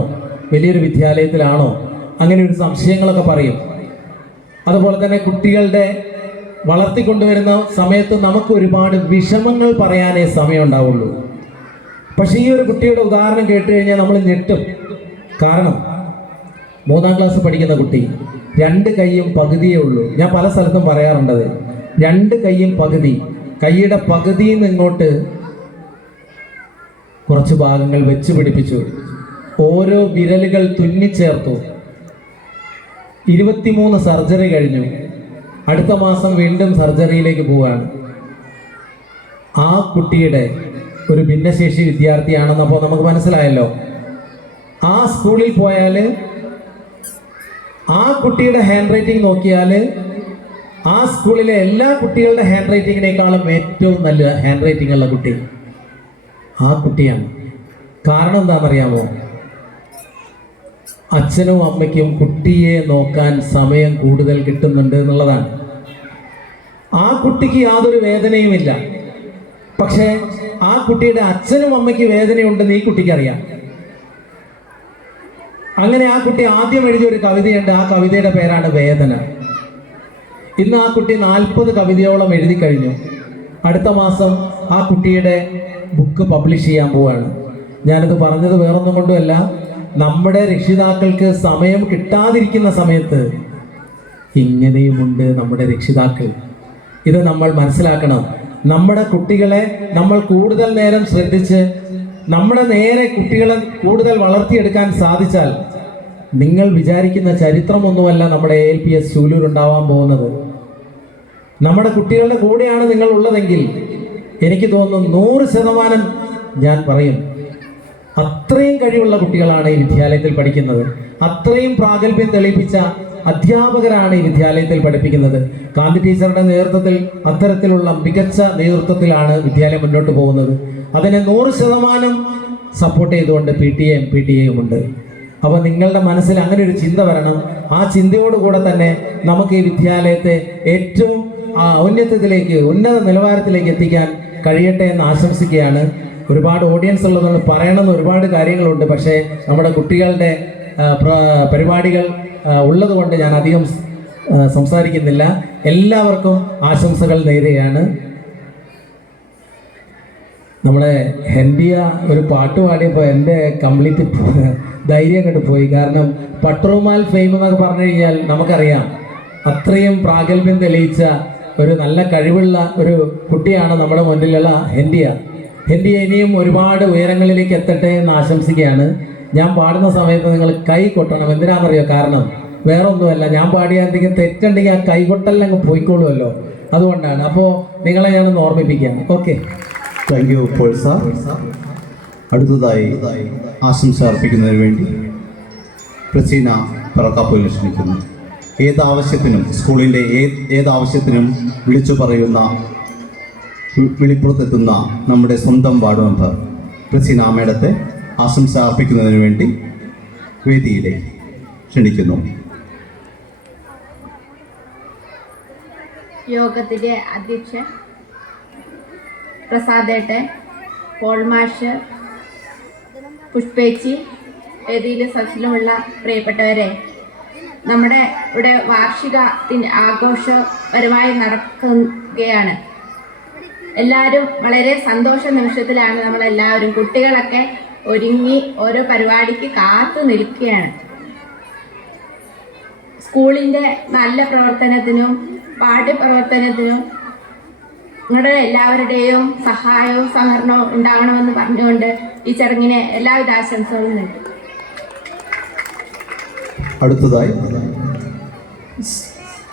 വലിയൊരു വിദ്യാലയത്തിലാണോ, അങ്ങനെ ഒരു സംശയങ്ങളൊക്കെ പറയും. അതുപോലെ തന്നെ കുട്ടികളുടെ വളർത്തിക്കൊണ്ടുവരുന്ന സമയത്ത് നമുക്ക് ഒരുപാട് വിഷമങ്ങൾ പറയാനേ സമയം ഉണ്ടാവുള്ളൂ. പക്ഷേ ഈ ഒരു കുട്ടിയുടെ ഉദാഹരണം കേട്ട് കഴിഞ്ഞാൽ നമ്മൾ ഞെട്ടും. കാരണം 3ാം ക്ലാസ് പഠിക്കുന്ന കുട്ടി, 2 കൈയും പകുതിയേ ഉള്ളൂ. ഞാൻ പല സ്ഥലത്തും പറയാറുണ്ടത്, 2 കൈയും പകുതി, കൈയുടെ പകുതിയിൽ നിന്ന് ഇങ്ങോട്ട് കുറച്ച് ഭാഗങ്ങൾ വെച്ച് പിടിപ്പിച്ചു, ഓരോ വിരലുകൾ തുന്നിച്ചേർത്തു. 23 സർജറി കഴിഞ്ഞു. അടുത്ത മാസം വീണ്ടും സർജറിയിലേക്ക് പോവുകയാണ്. ആ കുട്ടിയുടെ ഒരു ഭിന്നശേഷി വിദ്യാർത്ഥിയാണെന്നപ്പോൾ നമുക്ക് മനസ്സിലായല്ലോ. ആ സ്കൂളിൽ പോയാൽ ആ കുട്ടിയുടെ ഹാൻഡ് റൈറ്റിംഗ് നോക്കിയാൽ ആ സ്കൂളിലെ എല്ലാ കുട്ടികളുടെ ഹാൻഡ് റൈറ്റിങ്ങിനേക്കാളും ഏറ്റവും നല്ല ഹാൻഡ് റൈറ്റിംഗ് ഉള്ള കുട്ടി ആ കുട്ടിയാണ്. കാരണം എന്താണെന്നറിയാമോ? അച്ഛനും അമ്മയ്ക്കും കുട്ടിയെ നോക്കാൻ സമയം കൂടുതൽ കിട്ടുന്നുണ്ട് എന്നുള്ളതാണ്. ആ കുട്ടിക്ക് യാതൊരു വേദനയുമില്ല, പക്ഷേ ആ കുട്ടിയുടെ അച്ഛനും അമ്മയ്ക്ക് വേദനയുണ്ടെന്ന് ഈ കുട്ടിക്ക് അറിയാം. അങ്ങനെ ആ കുട്ടി ആദ്യം എഴുതിയ ഒരു കവിതയുണ്ട്. ആ കവിതയുടെ പേരാണ് വേദന. ഇന്ന് ആ കുട്ടി 40 കവിതയോളം എഴുതി കഴിഞ്ഞു. അടുത്ത മാസം ആ കുട്ടിയുടെ ബുക്ക് പബ്ലിഷ് ചെയ്യാൻ പോവുകയാണ്. ഞാനിത് പറഞ്ഞത് വേറൊന്നും കൊണ്ടുമല്ല, നമ്മുടെ രക്ഷിതാക്കൾക്ക് സമയം കിട്ടാതിരിക്കുന്ന സമയത്ത് ഇങ്ങനെയുമുണ്ട് നമ്മുടെ രക്ഷിതാക്കൾ. ഇത് നമ്മൾ മനസ്സിലാക്കണം. നമ്മുടെ കുട്ടികളെ നമ്മൾ കൂടുതൽ നേരം ശ്രദ്ധിച്ച് നമ്മുടെ നേരെ കുട്ടികളെ കൂടുതൽ വളർത്തിയെടുക്കാൻ സാധിച്ചാൽ നിങ്ങൾ വിചാരിക്കുന്ന ചരിത്രമൊന്നുമല്ല നമ്മുടെ ALPS ചൂലൂർ ഉണ്ടാവാൻ പോകുന്നത്. നമ്മുടെ കുട്ടികളുടെ കൂടെയാണ് നിങ്ങൾ ഉള്ളതെങ്കിൽ എനിക്ക് തോന്നുന്നു 100% ഞാൻ പറയും, അത്രയും കഴിവുള്ള കുട്ടികളാണ് ഈ വിദ്യാലയത്തിൽ പഠിക്കുന്നത്. അത്രയും പ്രാഗൽഭ്യം തെളിയിപ്പിച്ച അധ്യാപകരാണ് ഈ വിദ്യാലയത്തിൽ പഠിപ്പിക്കുന്നത്. കാന്തി ടീച്ചറുടെ നേതൃത്വത്തിൽ അത്തരത്തിലുള്ള മികച്ച നേതൃത്വത്തിലാണ് വിദ്യാലയം മുന്നോട്ട് പോകുന്നത്. അതിനെ 100% സപ്പോർട്ട് ചെയ്തുകൊണ്ട് PTA-യും PTA-യും ഉണ്ട്. അപ്പോൾ നിങ്ങളുടെ മനസ്സിൽ അങ്ങനെ ഒരു ചിന്ത വരണം. ആ ചിന്തയോടുകൂടെ തന്നെ നമുക്ക് ഈ വിദ്യാലയത്തെ ഏറ്റവും ഔന്നത്യത്തിലേക്ക്, ഉന്നത നിലവാരത്തിലേക്ക് എത്തിക്കാൻ കഴിയട്ടെ എന്ന് ആശംസിക്കുകയാണ്. ഒരുപാട് ഓഡിയൻസ് ഉള്ളതുകൊണ്ട് പറയണമെന്ന് ഒരുപാട് കാര്യങ്ങളുണ്ട്. പക്ഷേ നമ്മുടെ കുട്ടികളുടെ പരിപാടികൾ ഉള്ളതുകൊണ്ട് ഞാൻ അധികം സംസാരിക്കുന്നില്ല. എല്ലാവർക്കും ആശംസകൾ നേരുകയാണ്. നമ്മുടെ ഹെൻഡിയ ഒരു പാട്ട് പാടിയപ്പോൾ എൻ്റെ കംപ്ലീറ്റ് ധൈര്യം കണ്ടു പോയി. കാരണം പട്രോമാൽ ഫെയിം എന്നൊക്കെ പറഞ്ഞു കഴിഞ്ഞാൽ നമുക്കറിയാം, അത്രയും പ്രാഗൽഭ്യം തെളിയിച്ച ഒരു നല്ല കഴിവുള്ള ഒരു കുട്ടിയാണ് നമ്മുടെ മുന്നിലുള്ള ഹെൻഡിയ. ഇനിയും ഒരുപാട് ഉയരങ്ങളിലേക്ക് എത്തട്ടെ എന്ന് ആശംസിക്കുകയാണ്. ഞാൻ പാടുന്ന സമയത്ത് നിങ്ങൾ കൈ കൊട്ടണം. എന്തിനാണെന്നറിയോ? കാരണം വേറെ ഒന്നുമല്ല, ഞാൻ പാടിയ എന്തെങ്കിലും തെറ്റുണ്ടെങ്കിൽ ആ കൈകൊട്ടലിനങ്ങ് പോയിക്കോളുമല്ലോ, അതുകൊണ്ടാണ്. അപ്പോൾ നിങ്ങളെ ഞാനൊന്ന് ഓർമ്മിപ്പിക്കുകയാണ്. Okay, thank you Paul sir. അടുത്തതായി ആശംസ അർപ്പിക്കുന്നതിന് വേണ്ടി പ്രസീന പറക്കാപ്പുവിനെ ക്ഷണിക്കുന്നു. ഏതാവശ്യത്തിനും സ്കൂളിൻ്റെ ഏതാവശ്യത്തിനും വിളിച്ചു പറയുന്ന, വിളിപ്പുറത്തെത്തുന്ന നമ്മുടെ സ്വന്തം വാർഡ് മെമ്പർ പ്രസീന മേഡത്തെ ആശംസ അർപ്പിക്കുന്നതിന് വേണ്ടി വേദിയിലേക്ക് ക്ഷണിക്കുന്നു. യോഗത്തിൻ്റെ അധ്യക്ഷൻ പ്രസാദേട്ടൻ, പോൾ മാഷ്, പുഷ്പേച്ചി, വേദിയിൽ സദസ്സിലുമുള്ള പ്രിയപ്പെട്ടവരെ, നമ്മുടെ ഇവിടെ വാർഷിക ആഘോഷപരമായി നടക്കുകയാണ്. എല്ലാവരും വളരെ സന്തോഷ നിമിഷത്തിലാണ് നമ്മളെല്ലാവരും. കുട്ടികളൊക്കെ ഒരുങ്ങി ഓരോ പരിപാടിക്ക് കാത്തു നിൽക്കുകയാണ്. സ്കൂളിൻ്റെ നല്ല പ്രവർത്തനത്തിനും പാഠ്യപ്രവർത്തനത്തിനും നിങ്ങളുടെ എല്ലാവരുടെയും സഹായവും സഹകരണവും ഉണ്ടാകണമെന്ന് പറഞ്ഞുകൊണ്ട് ഈ ചടങ്ങിന് എല്ലാവിധ ആശംസകളും നൽകും. അടുത്തതായി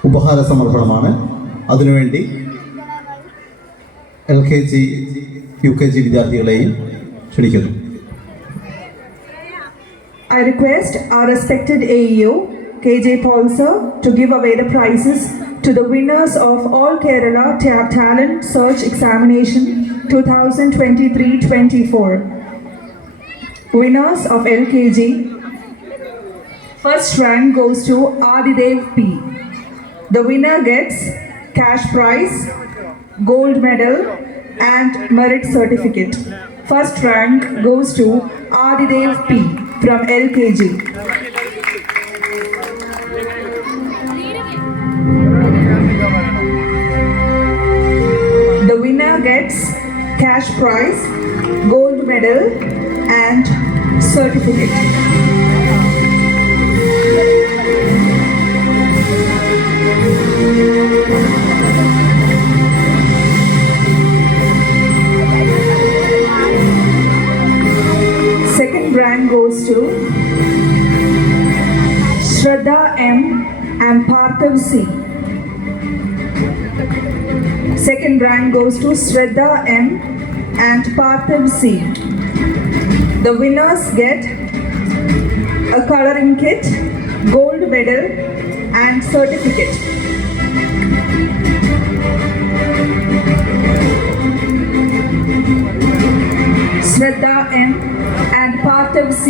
ഉപഹാര സമർപ്പണമാണ്. അതിനുവേണ്ടി LKG UKG വിദ്യാർത്ഥികളെയും ക്ഷണിക്കുന്നു. I request our respected AEO KJ Paul sir to give away the prizes to the winners of All Kerala Talent Search Examination 2023-24. Winners of LKG. First rank goes to Adidev P. The winner gets cash prize, gold medal and merit certificate. First rank goes to Adidev P from LKG. The winner gets cash prize, gold medal and certificate. Second rank goes to Shraddha M and Parthav C. Second rank goes to Shraddha M and Parthav C. The winners get a coloring kit, gold medal and certificate. Shraddha M and Parthav C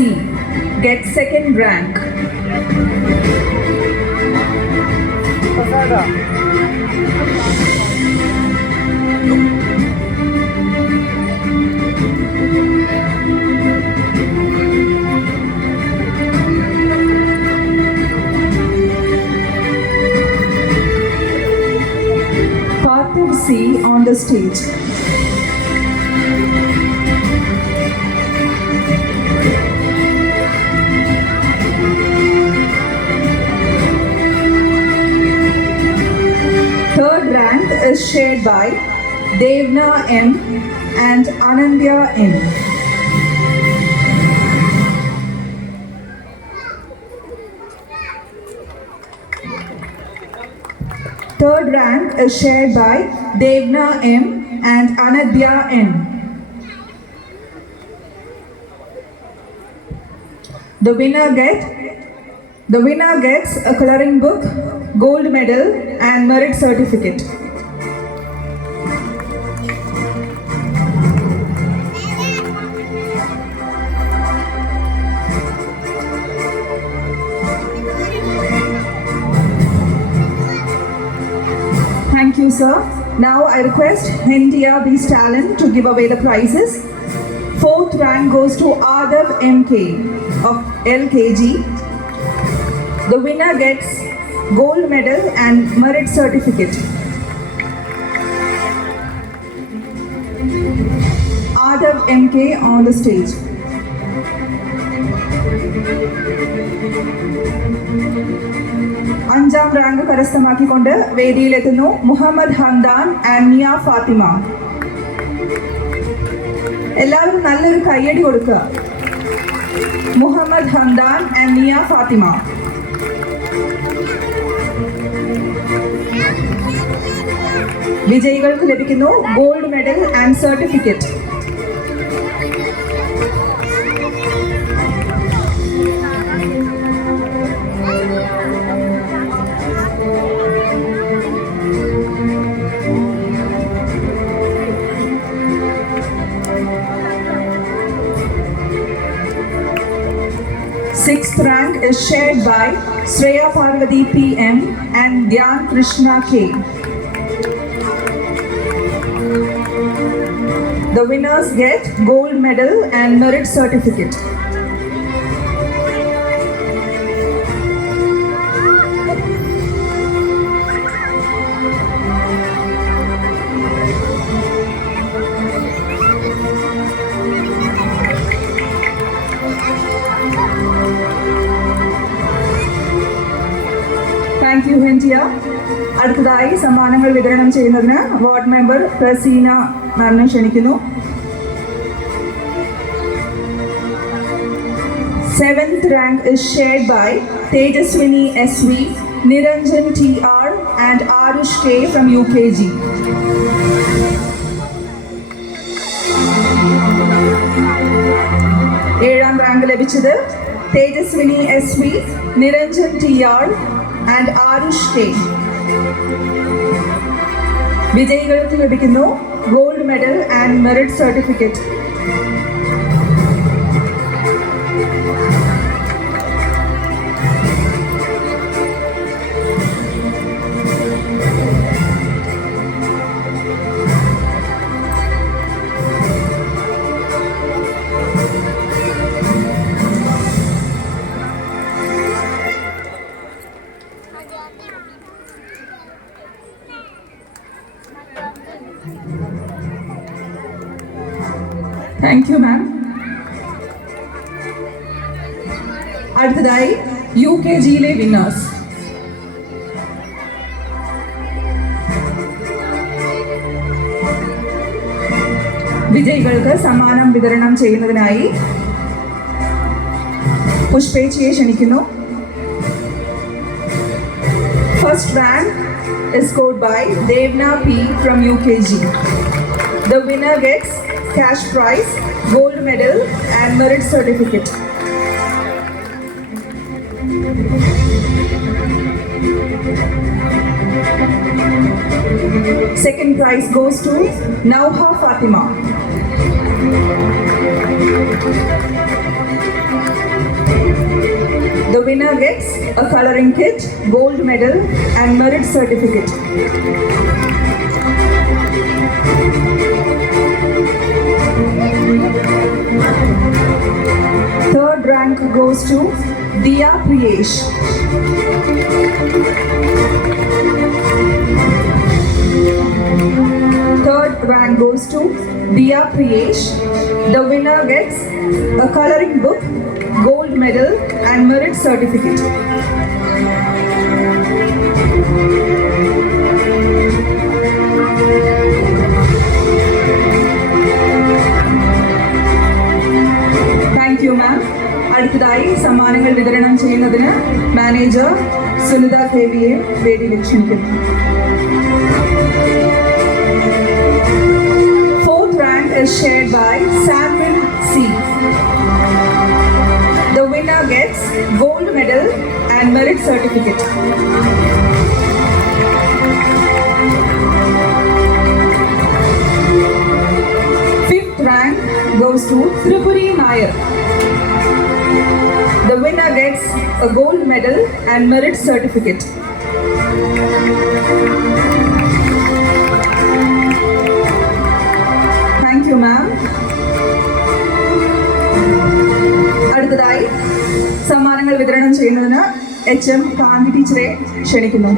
get second rank. Parthiv C on the stage. Third rank is shared by Devna M and Anandya M. Third rank is shared by Devna M and Anandya M. The winner gets a coloring book, gold medal and merit certificate. Thank you, sir. Now I request Hendia B's talent to give away the prizes. Fourth rank goes to Adav MK of LKG. The winner gets gold medal and merit certificate. Adav MK on the stage. അഞ്ചാം rank കരസ്ഥമാക്കിക്കൊണ്ട് വേദിയിലെത്തുന്നു Muhammad Hamdan and Miya Fathima. എല്ലാവരും നല്ലൊരു കയ്യടി കൊടുക്കുക. Muhammad Hamdan and Miya Fathima. വിജയികൾക്ക് ലഭിക്കുന്നു gold medal and certificate. Sixth rank is shared by Shreya Parvati PM and Dhyan Krishna K. The winners get gold medal and merit certificate. Thank you Hentiya. അടുത്തതായി സമ്മാനങ്ങൾ വിതരണം ചെയ്യുന്നതിന് വാർഡ് മെമ്പർ പ്രസീന മാമിനെ ക്ഷണിക്കുന്നു. Seventh rank is shared by Tejaswini SV, Niranjan TR and Arush K from UKG. ഏഴാം rank ലഭിച്ചത് Tejaswini SV, Niranjan TR and Arush K. വിജയികൾക്ക് ലഭിക്കുന്നു gold medal and merit certificate. Thank you ma'am. അടുത്തതായി UKGയിലെ വിന്നേഴ്സ്. വിജയികൾക്ക് സമ്മാനം വിതരണം ചെയ്യുന്നതിനായി പുഷ്പേച്ചിയെ ക്ഷണിക്കുന്നു. First rank is scored by Devna P from UKG. The winner gets cash prize, gold medal and merit certificate. Second prize goes to Nauha Fatima. The winner gets a coloring kit, gold medal, and merit certificate. Third rank goes to Diya Priyesh. Third rank goes to Diya Priyesh. The winner gets a coloring book, gold medal, and merit certificate. Thank you ma'am. അടുത്തതായി സമ്മാനങ്ങൾ വിതരണം ചെയ്യുന്നതിന് manager Sunitha ദേവിയെ വേദിയിൽ ക്ഷണിക്കുന്നു. Fourth rank is shared by Samuel C. The winner gets gold medal and merit certificate. Fifth rank goes to Tripuri Nair. The winner gets a gold medal and merit certificate. Thank you, ma'am. അടുത്തതായി സമ്മാനങ്ങൾ വിതരണം ചെയ്യുന്നതിന് HM കാന്തി ടീച്ചറെ ക്ഷണിക്കുന്നു.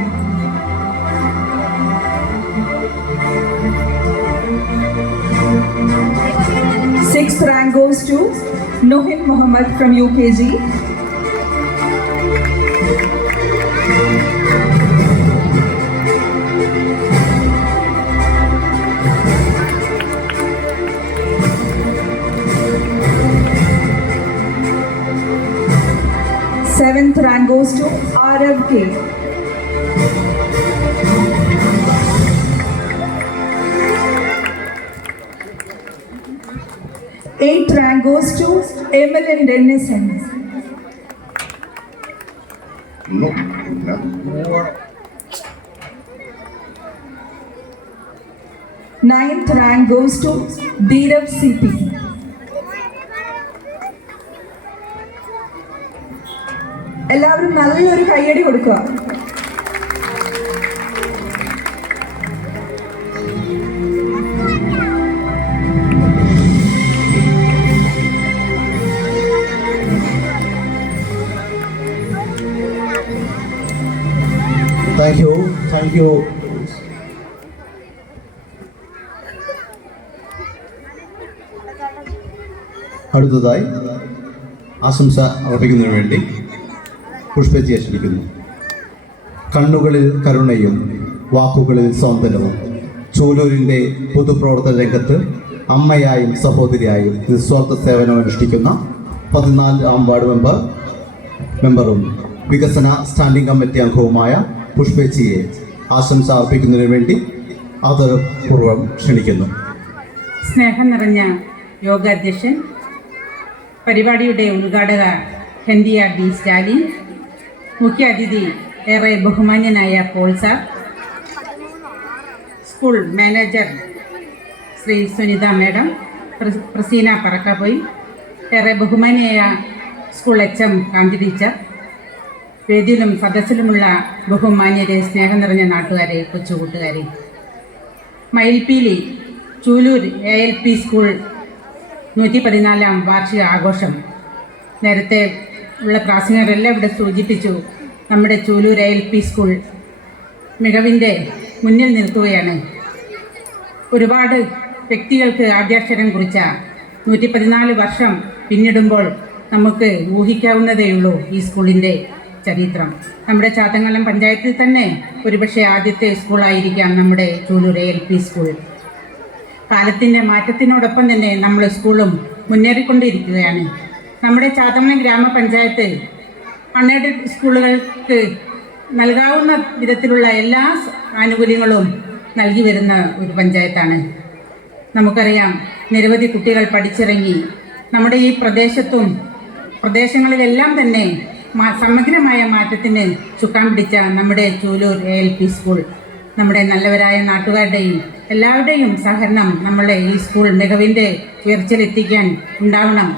Sixth rank goes to Nohin Mohammed from UKG. Seventh rank goes to Arav K. Eighth rank goes to Emily Dennison. No. Ninth rank goes to Dheerav CP. എല്ലാവരും നല്ലൊരു കയ്യടി കൊടുക്കുക. Thank you. Thank you. അടുത്തതായി ആശംസ അർപ്പിക്കുന്നതിന് വേണ്ടി പുഷ്പജിയെ ക്ഷണിക്കുന്നു. കണ്ണുകളിൽ കരുണയും വാക്കുകളിൽ സൗന്ദര്യവും ചൂലൂരിൻ്റെ പൊതുപ്രവർത്തന രംഗത്ത് അമ്മയായും സഹോദരിയായും നിസ്വാർത്ഥ സേവനം അനുഷ്ഠിക്കുന്ന 14ാം വാർഡ് മെമ്പറും വികസന സ്റ്റാൻഡിംഗ് കമ്മിറ്റി അംഗവുമായ പുഷ്പജിയെ ആശംസ അർപ്പിക്കുന്നതിന് വേണ്ടി ആദരപൂർവ്വം ക്ഷണിക്കുന്നു. സ്നേഹം നിറഞ്ഞ യോഗാധ്യക്ഷൻ, പരിപാടിയുടെ ഉദ്ഘാടക ഹെൻഡിയ ഡി സ്റ്റാലിൻ, മുഖ്യ അതിഥി ഏറെ ബഹുമാന്യനായ Paul sir, school manager Shri Sunitha madam, Praseena Parakkapoyi, ഏറെ ബഹുമാന്യയായ സ്കൂൾ HM കാന്തി ടീച്ചർ, വേദിയിലും സദസ്സിലുമുള്ള ബഹുമാന്യരെ, സ്നേഹം നിറഞ്ഞ നാട്ടുകാരെ, കൊച്ചുകൂട്ടുകാരെ, മയിൽപ്പീലി ചൂലൂർ ALP സ്കൂൾ 114ാം വാർഷിക ആഘോഷം നേരത്തെ ഉള്ള പ്രാസംഗികരെല്ലാം ഇവിടെ സൂചിപ്പിച്ചു. നമ്മുടെ ചൂലൂർ ALP സ്കൂൾ മികവിൻ്റെ മുന്നിൽ നിൽക്കുകയാണ്. ഒരുപാട് വ്യക്തികൾക്ക് ആദ്യാക്ഷരം കുറിച്ച 114 വർഷം പിന്നിടുമ്പോൾ നമുക്ക് ഊഹിക്കാവുന്നതേയുള്ളൂ ഈ സ്കൂളിൻ്റെ ചരിത്രം. നമ്മുടെ ചാത്തങ്കലം പഞ്ചായത്തിൽ തന്നെ ഒരുപക്ഷെ ആദ്യത്തെ സ്കൂളായിരിക്കാം നമ്മുടെ ചൂലൂർ ALP സ്കൂൾ. കാലത്തിൻ്റെ മാറ്റത്തിനോടൊപ്പം തന്നെ നമ്മൾ സ്കൂളും മുന്നേറിക്കൊണ്ടിരിക്കുകയാണ്. നമ്മുടെ ചാത്തങ്കലം ഗ്രാമപഞ്ചായത്ത് അൺഎയ്ഡഡ് സ്കൂളുകൾക്ക് നൽകാവുന്ന വിധത്തിലുള്ള എല്ലാ ആനുകൂല്യങ്ങളും നൽകി വരുന്ന ഒരു പഞ്ചായത്താണ്. നമുക്കറിയാം, നിരവധി കുട്ടികൾ പഠിച്ചിറങ്ങി നമ്മുടെ ഈ പ്രദേശങ്ങളിലെല്ലാം തന്നെ സമഗ്രമായ മാറ്റത്തിന് ചുക്കാൻ പിടിച്ച നമ്മുടെ ചൂലൂർ ALP സ്കൂൾ, നമ്മുടെ നല്ലവരായ നാട്ടുകാരുടെയും എല്ലാവരുടെയും സഹകരണം നമ്മളെ ഈ സ്കൂൾ മികവിൻ്റെ ഉയർച്ചയിലെത്തിക്കാൻ ഉണ്ടാവണം.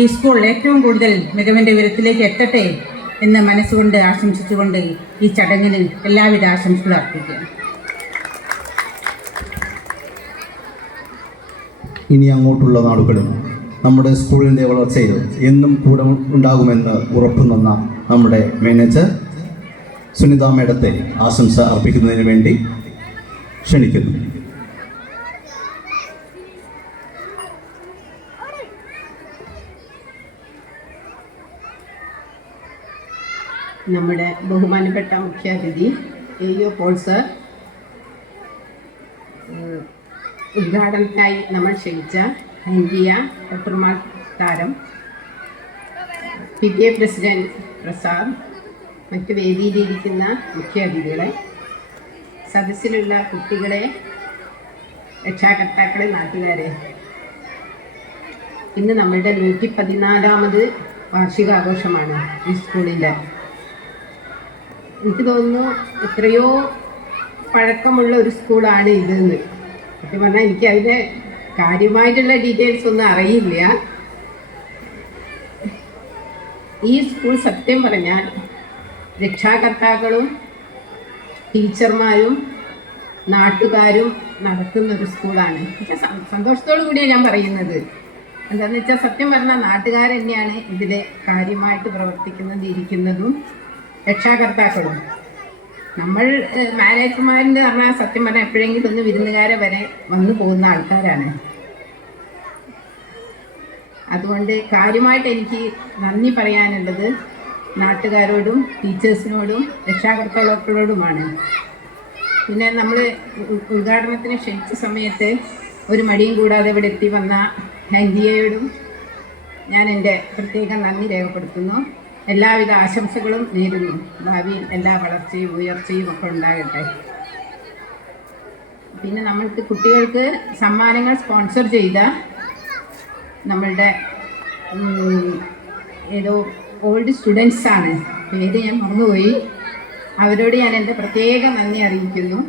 ഈ സ്കൂൾ ഏറ്റവും കൂടുതൽ മികവിൻ്റെ ഉയരത്തിലേക്ക് എത്തട്ടെ എന്ന് മനസ്സുകൊണ്ട് ആശംസിച്ചുകൊണ്ട് ഈ ചടങ്ങിന് എല്ലാവിധ ആശംസകളും അർപ്പിക്കുകയാണ്. ഇനി അങ്ങോട്ടുള്ള നാളുകളും നമ്മുടെ സ്കൂളിൻ്റെ വളർച്ചയിൽ എന്നും കൂടെ ഉണ്ടാകുമെന്ന് ഉറപ്പുനിന്ന നമ്മുടെ മാനേജർ സുനിത മേഡത്തെ ആശംസ അർപ്പിക്കുന്നതിന് വേണ്ടി ക്ഷണിക്കുന്നു. നമ്മുടെ ബഹുമാനപ്പെട്ട മുഖ്യാതിഥി AO പോൾ സർ, ഉദ്ഘാടനത്തിനായി നമ്മൾ ക്ഷണിച്ച ഇന്ത്യ ഒട്ടർമാൾ താരം, PTA പ്രസിഡന്റ് പ്രസാദ്, മറ്റ് വേദിയിലിരിക്കുന്ന മുഖ്യാതിഥികളെ, സദസ്സിലുള്ള കുട്ടികളെ, രക്ഷാകർത്താക്കളെ, നാട്ടുകാരെ, ഇന്ന് നമ്മളുടെ 114ാമത് വാർഷികാഘോഷമാണ് ഈ സ്കൂളിൻ്റെ. എനിക്ക് തോന്നുന്നു എത്രയോ പഴക്കമുള്ള ഒരു സ്കൂളാണ് ഇതെന്ന്. സത്യം പറഞ്ഞാൽ എനിക്ക് അതിൻ്റെ കാര്യമായിട്ടുള്ള ഡീറ്റെയിൽസ് ഒന്നും അറിയില്ല. ഈ സ്കൂൾ സത്യം പറഞ്ഞാൽ രക്ഷാകർത്താക്കളും ടീച്ചർമാരും നാട്ടുകാരും നടത്തുന്നൊരു സ്കൂളാണ്. സന്തോഷത്തോടു കൂടിയാണ് ഞാൻ പറയുന്നത്. എന്താണെന്ന് വെച്ചാൽ സത്യം പറഞ്ഞാൽ നാട്ടുകാർ തന്നെയാണ് ഇതിൽ കാര്യമായിട്ട് പ്രവർത്തിക്കുന്നത്, ഇരിക്കുന്നതും രക്ഷാകർത്താക്കളും. നമ്മൾ മാനേജർമാരെന്ന് പറഞ്ഞാൽ സത്യം പറഞ്ഞാൽ എപ്പോഴെങ്കിലും ഒന്ന് വിരുന്നുകാരെ വരെ വന്നു പോകുന്ന ആൾക്കാരാണ്. അതുകൊണ്ട് കാര്യമായിട്ട് എനിക്ക് നന്ദി പറയാനുള്ളത് നാട്ടുകാരോടും ടീച്ചേഴ്സിനോടും രക്ഷാകർത്താക്കളോടുമാണ്. പിന്നെ നമ്മൾ ഉദ്ഘാടനത്തിന് ക്ഷണിച്ച സമയത്ത് ഒരു മടിയും കൂടാതെ ഇവിടെ എത്തി വന്ന ഹൻഡിയയോടും ഞാൻ എൻ്റെ പ്രത്യേക നന്ദി രേഖപ്പെടുത്തുന്നു. എല്ലാവിധ ആശംസകളും നേരുന്നു. ഭാവിയിൽ എല്ലാ വളർച്ചയും ഉയർച്ചയും ഒക്കെ ഉണ്ടാകട്ടെ. പിന്നെ നമ്മൾക്ക് കുട്ടികൾക്ക് സമ്മാനങ്ങൾ സ്പോൺസർ ചെയ്ത നമ്മളുടെ ഏതോ ഓൾഡ് സ്റ്റുഡൻസാണ്, പേര് ഞാൻ മറന്നുപോയി, അവരോട് ഞാൻ എൻ്റെ പ്രത്യേക നന്ദി അറിയിക്കുന്നു.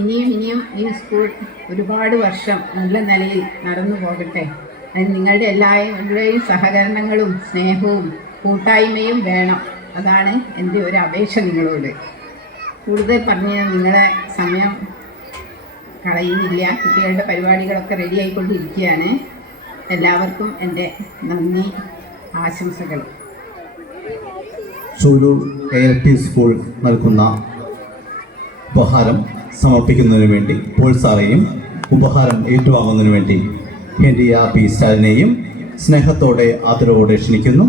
ഇനിയും ഈ സ്കൂൾ ഒരുപാട് വർഷം നല്ല നിലയിൽ നടന്നു പോകട്ടെ. അതിന് നിങ്ങളുടെ എല്ലാവരുടെയും സഹകരണങ്ങളും സ്നേഹവും കൂട്ടായ്മയും വേണം. അതാണ് എൻ്റെ ഒരു അപേക്ഷ നിങ്ങളോട്. കൂടുതൽ പറഞ്ഞ് നിങ്ങളെ സമയം കളയുന്നില്ല. കുട്ടികളുടെ പരിപാടികളൊക്കെ റെഡി ആയിക്കൊണ്ടിരിക്കുകയാണ്. എല്ലാവർക്കും എൻ്റെ നന്ദി, ആശംസകൾ. ചൂലൂർ ALP സ്കൂൾ നൽകുന്ന ഉപഹാരം സമർപ്പിക്കുന്നതിന് വേണ്ടി പോൾ സാറേയും ഉപഹാരം ഏറ്റുവാങ്ങുന്നതിന് വേണ്ടി ഹെൻഡിയ P. സ്റ്റാലിനെയും സ്നേഹത്തോടെ ആദരവോടെ ക്ഷണിക്കുന്നു.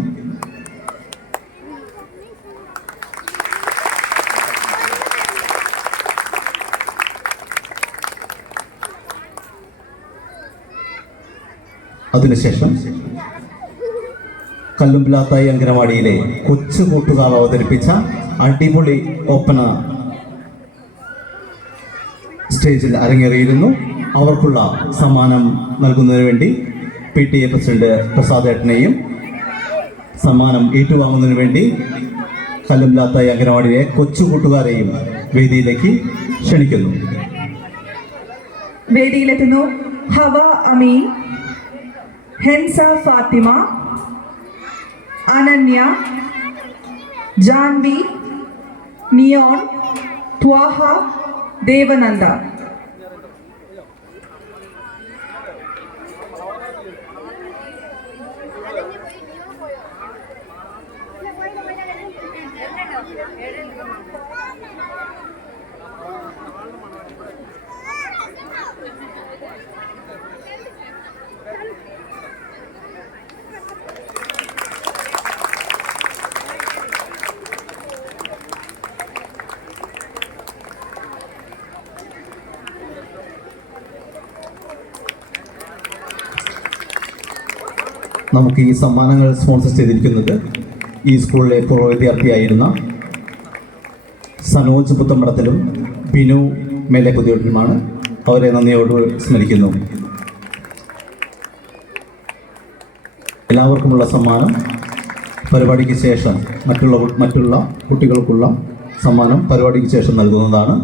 അതിനുശേഷം കല്ലുംപിലാത്തായി അംഗനവാടിയിലെ കൊച്ചു കൂട്ടുകാർ അവതരിപ്പിച്ച അടിപൊളി ഒപ്പന സ്റ്റേജിൽ അരങ്ങേറിയിരുന്നു. അവർക്കുള്ള സമ്മാനം നൽകുന്നതിന് വേണ്ടി PTA പ്രസിഡന്റ് പ്രസാദ് ഏട്ടനെയും സമ്മാനം ഏറ്റുവാങ്ങുന്നതിന് വേണ്ടി കല്ലുംപിലാത്തായി അംഗനവാടിയിലെ കൊച്ചു കൂട്ടുകാരെയും വേദിയിലേക്ക് ക്ഷണിക്കുന്നു. വേദിയിലെത്തുന്നു ഹവ അമീൻ, ഹെൻസ ഫാത്തിമ, അനന്യ, ജാൻവി, നിയോൺ, ത്വാഹ, ദേവനന്ദ. നമുക്ക് ഈ സമ്മാനങ്ങൾ സ്പോൺസർ ചെയ്തിരിക്കുന്നത് ഈ സ്കൂളിലെ പൂർവ്വ വിദ്യാർത്ഥിയായിരുന്ന സനോജ് പുത്തമ്പടത്തിലും ബിനു മേലെക്കുതിയോട്ടിലുമാണ്. അവരെ നന്ദിയോട് സ്മരിക്കുന്നു. എല്ലാവർക്കുമുള്ള സമ്മാനം പരിപാടിക്ക് ശേഷം മറ്റുള്ള കുട്ടികൾക്കുള്ള സമ്മാനം പരിപാടിക്ക് ശേഷം നൽകുന്നതാണ്.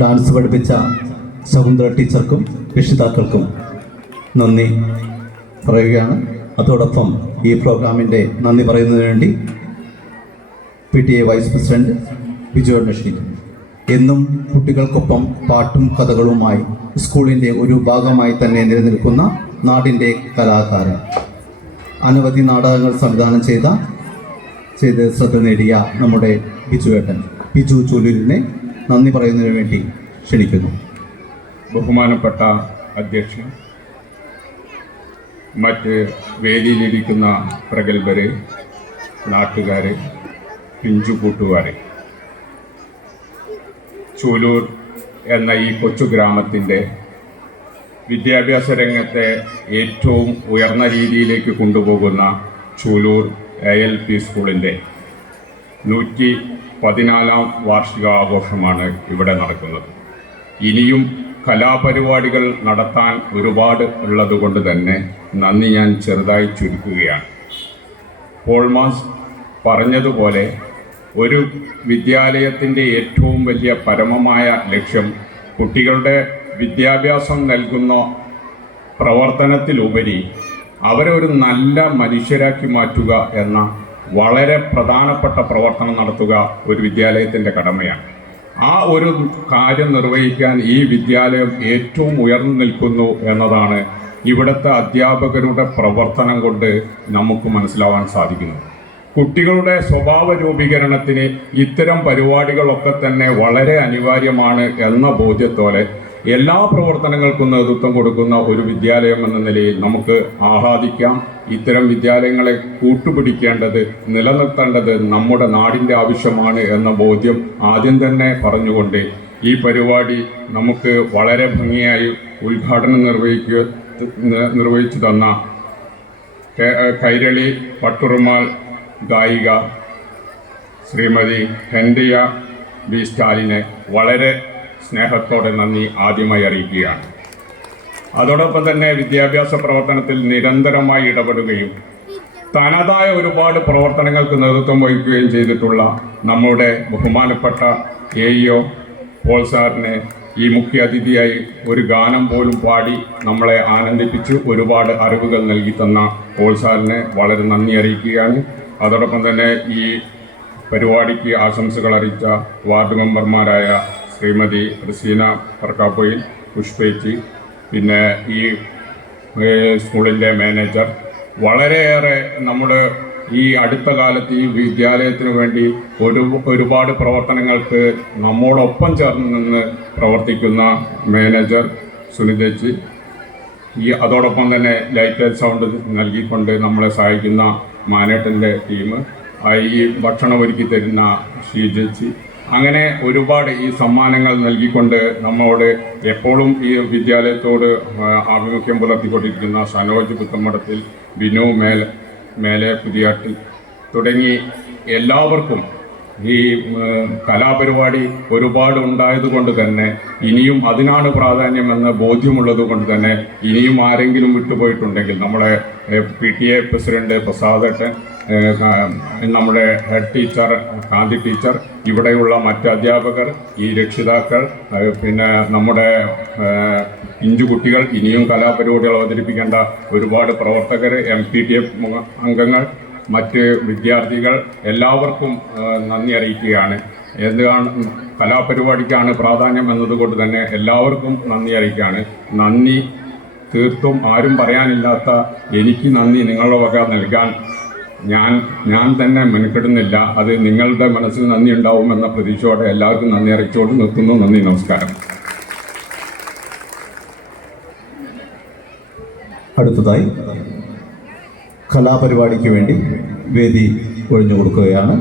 ഡാൻസ് പഠിപ്പിച്ച ശകുന്തള ടീച്ചർക്കും രക്ഷിതാക്കൾക്കും നന്ദി പറയുകയാണ്. അതോടൊപ്പം ഈ പ്രോഗ്രാമിൻ്റെ നന്ദി പറയുന്നതിന് വേണ്ടി PTA വൈസ് പ്രസിഡന്റ് ബിജുവിനെ ക്ഷണിക്കുന്നു. എന്നും കുട്ടികൾക്കൊപ്പം പാട്ടും കഥകളുമായി സ്കൂളിൻ്റെ ഒരു ഭാഗമായി തന്നെ നിലനിൽക്കുന്ന നാടിൻ്റെ കലാകാരൻ, അനവധി നാടകങ്ങൾ സംവിധാനം ചെയ്ത് ശ്രദ്ധ നേടിയ നമ്മുടെ ബിജു ചൂലൂരിനെ നന്ദി പറയുന്നതിന് വേണ്ടി ക്ഷണിക്കുന്നു. ബഹുമാനപ്പെട്ട അധ്യക്ഷൻ, മറ്റ് വേദിയിലിരിക്കുന്ന പ്രഗത്ഭരെ, നാട്ടുകാരെ, പിഞ്ചു കൂട്ടുകാരെ, ചൂലൂർ എന്ന ഈ കൊച്ചു ഗ്രാമത്തിൻ്റെ വിദ്യാഭ്യാസ രംഗത്തെ ഏറ്റവും ഉയർന്ന രീതിയിലേക്ക് കൊണ്ടുപോകുന്ന ചൂലൂർ ALP സ്കൂളിൻ്റെ 114ാം വാർഷികാഘോഷമാണ് ഇവിടെ നടക്കുന്നത്. ഇനിയും കലാപരിപാടികൾ നടത്താൻ ഒരുപാട് ഉള്ളതുകൊണ്ട് തന്നെ നന്ദി ഞാൻ ചെറുതായി ചുരുക്കുകയാണ്. പോൾമാസ് പറഞ്ഞതുപോലെ ഒരു വിദ്യാലയത്തിൻ്റെ ഏറ്റവും വലിയ പരമമായ ലക്ഷ്യം കുട്ടികളുടെ വിദ്യാഭ്യാസം നൽകുന്ന പ്രവർത്തനത്തിലുപരി അവരെ ഒരു നല്ല മനുഷ്യരാക്കി മാറ്റുക എന്ന വളരെ പ്രധാനപ്പെട്ട പ്രവർത്തനം നടത്തുക ഒരു വിദ്യാലയത്തിൻ്റെ കടമയാണ്. ആ ഒരു കാര്യം നിർവഹിക്കാൻ ഈ വിദ്യാലയം ഏറ്റവും ഉയർന്നു നിൽക്കുന്നു എന്നതാണ് ഇവിടുത്തെ അധ്യാപകരുടെ പ്രവർത്തനം കൊണ്ട് നമുക്ക് മനസ്സിലാവാൻ സാധിക്കുന്നത്. കുട്ടികളുടെ സ്വഭാവ രൂപീകരണത്തിന് ഇത്തരം പരിപാടികളൊക്കെ തന്നെ വളരെ അനിവാര്യമാണ് എന്ന ബോധ്യത്തോടെ എല്ലാ പ്രവർത്തനങ്ങൾക്കും നേതൃത്വം കൊടുക്കുന്ന ഒരു വിദ്യാലയം എന്ന നിലയിൽ നമുക്ക് ആഹ്ലാദിക്കാം. ഇത്തരം വിദ്യാലയങ്ങളെ കൂട്ടുപിടിക്കേണ്ടത്, നിലനിർത്തേണ്ടത് നമ്മുടെ നാടിൻ്റെ ആവശ്യമാണ് എന്ന ബോധ്യം ആദ്യം തന്നെ പറഞ്ഞുകൊണ്ട് ഈ പരിപാടി നമുക്ക് വളരെ ഭംഗിയായി ഉദ്ഘാടനം നിർവഹിച്ചു തന്ന കൈരളി പട്ടുറുമാൾ ഗായിക ശ്രീമതി ഹെൻറിയ ബി സ്റ്റാലിനെ വളരെ സ്നേഹത്തോടെ നന്ദി ആദ്യമായി അറിയിക്കുകയാണ്. അതോടൊപ്പം തന്നെ വിദ്യാഭ്യാസ പ്രവർത്തനത്തിൽ നിരന്തരമായി ഇടപെടുകയും തനതായ ഒരുപാട് പ്രവർത്തനങ്ങൾക്ക് നേതൃത്വം വഹിക്കുകയും ചെയ്തിട്ടുള്ള നമ്മുടെ ബഹുമാനപ്പെട്ട AEO പോൾ സാറിനെ ഈ മുഖ്യ അതിഥിയായി ഒരു ഗാനം പോലും പാടി നമ്മളെ ആനന്ദിപ്പിച്ച് ഒരുപാട് അറിവുകൾ നൽകി തന്ന പോൾ സാറിനെ വളരെ നന്ദി അറിയിക്കുകയാണ്. അതോടൊപ്പം തന്നെ ഈ പരിപാടിക്ക് ആശംസകൾ അറിയിച്ച വാർഡ് മെമ്പർമാരായ ശ്രീമതി റസീന പറക്കാപ്പൊയിൽ, പുഷ്പേച്ചി, പിന്നെ ഈ സ്കൂളിൻ്റെ മാനേജർ, വളരെയേറെ നമ്മൾ ഈ അടുത്ത കാലത്ത് ഈ വിദ്യാലയത്തിന് വേണ്ടി ഒരുപാട് പ്രവർത്തനങ്ങൾക്ക് നമ്മോടൊപ്പം ചേർന്ന് നിന്ന് പ്രവർത്തിക്കുന്ന മാനേജർ സുനിതേച്ചി, അതോടൊപ്പം തന്നെ ലൈറ്റ് ആൻഡ് സൗണ്ട് നൽകിക്കൊണ്ട് നമ്മളെ സഹായിക്കുന്ന മാനേട്ടൻ്റെ ടീം, ഈ ഭക്ഷണം ഒരുക്കി തരുന്ന ഷീജേച്ചി, അങ്ങനെ ഒരുപാട് ഈ സമ്മാനങ്ങൾ നൽകിക്കൊണ്ട് നമ്മോട് എപ്പോഴും ഈ വിദ്യാലയത്തോട് ആഭിമുഖ്യം പുലർത്തിക്കൊണ്ടിരിക്കുന്ന സനോജ് പുത്തമ്പടത്തിൽ, ബിനു മേലെ പുതിയാട്ടിൽ തുടങ്ങി എല്ലാവർക്കും ഈ കലാപരിപാടി ഒരുപാട് ഉണ്ടായതുകൊണ്ട് തന്നെ ഇനിയും അതിനാണ് പ്രാധാന്യമെന്ന് ബോധ്യമുള്ളത് കൊണ്ട് തന്നെ ഇനിയും ആരെങ്കിലും വിട്ടുപോയിട്ടുണ്ടെങ്കിൽ നമ്മളെ PTA പ്രസിഡന്റ് പ്രസാദേട്ടൻ, നമ്മുടെ ഹെഡ് ടീച്ചർ കാന്തി ടീച്ചർ, ഇവിടെയുള്ള മറ്റ് അധ്യാപകർ, ഈ രക്ഷിതാക്കൾ, പിന്നെ നമ്മുടെ പിഞ്ചു കുട്ടികൾ, ഇനിയും കലാപരിപാടികൾ അവതരിപ്പിക്കേണ്ട ഒരുപാട് പ്രവർത്തകർ, MPTA അംഗങ്ങൾ, മറ്റ് വിദ്യാർത്ഥികൾ, എല്ലാവർക്കും നന്ദി അറിയിക്കുകയാണ്. എന്താണ് കലാപരിപാടിക്കാണ് പ്രാധാന്യം എന്നതുകൊണ്ട് തന്നെ എല്ലാവർക്കും നന്ദി അറിയിക്കുകയാണ്. നന്ദി തീർത്തും ആരും പറയാനില്ലാത്ത എനിക്ക് നന്ദി നിങ്ങളുടെ വക നൽകാൻ ഞാൻ തന്നെ മെനക്കെടുന്നില്ല. അത് നിങ്ങളുടെ മനസ്സിൽ നന്ദി ഉണ്ടാവുമെന്ന പ്രതീക്ഷയോടെ എല്ലാവർക്കും നന്ദി അറിയിച്ചുകൊണ്ട് നിർത്തുന്നു. നന്ദി, നമസ്കാരം. അടുത്തതായി കലാപരിപാടിക്ക് വേണ്ടി വേദി ഒഴിഞ്ഞു കൊടുക്കുകയാണ്.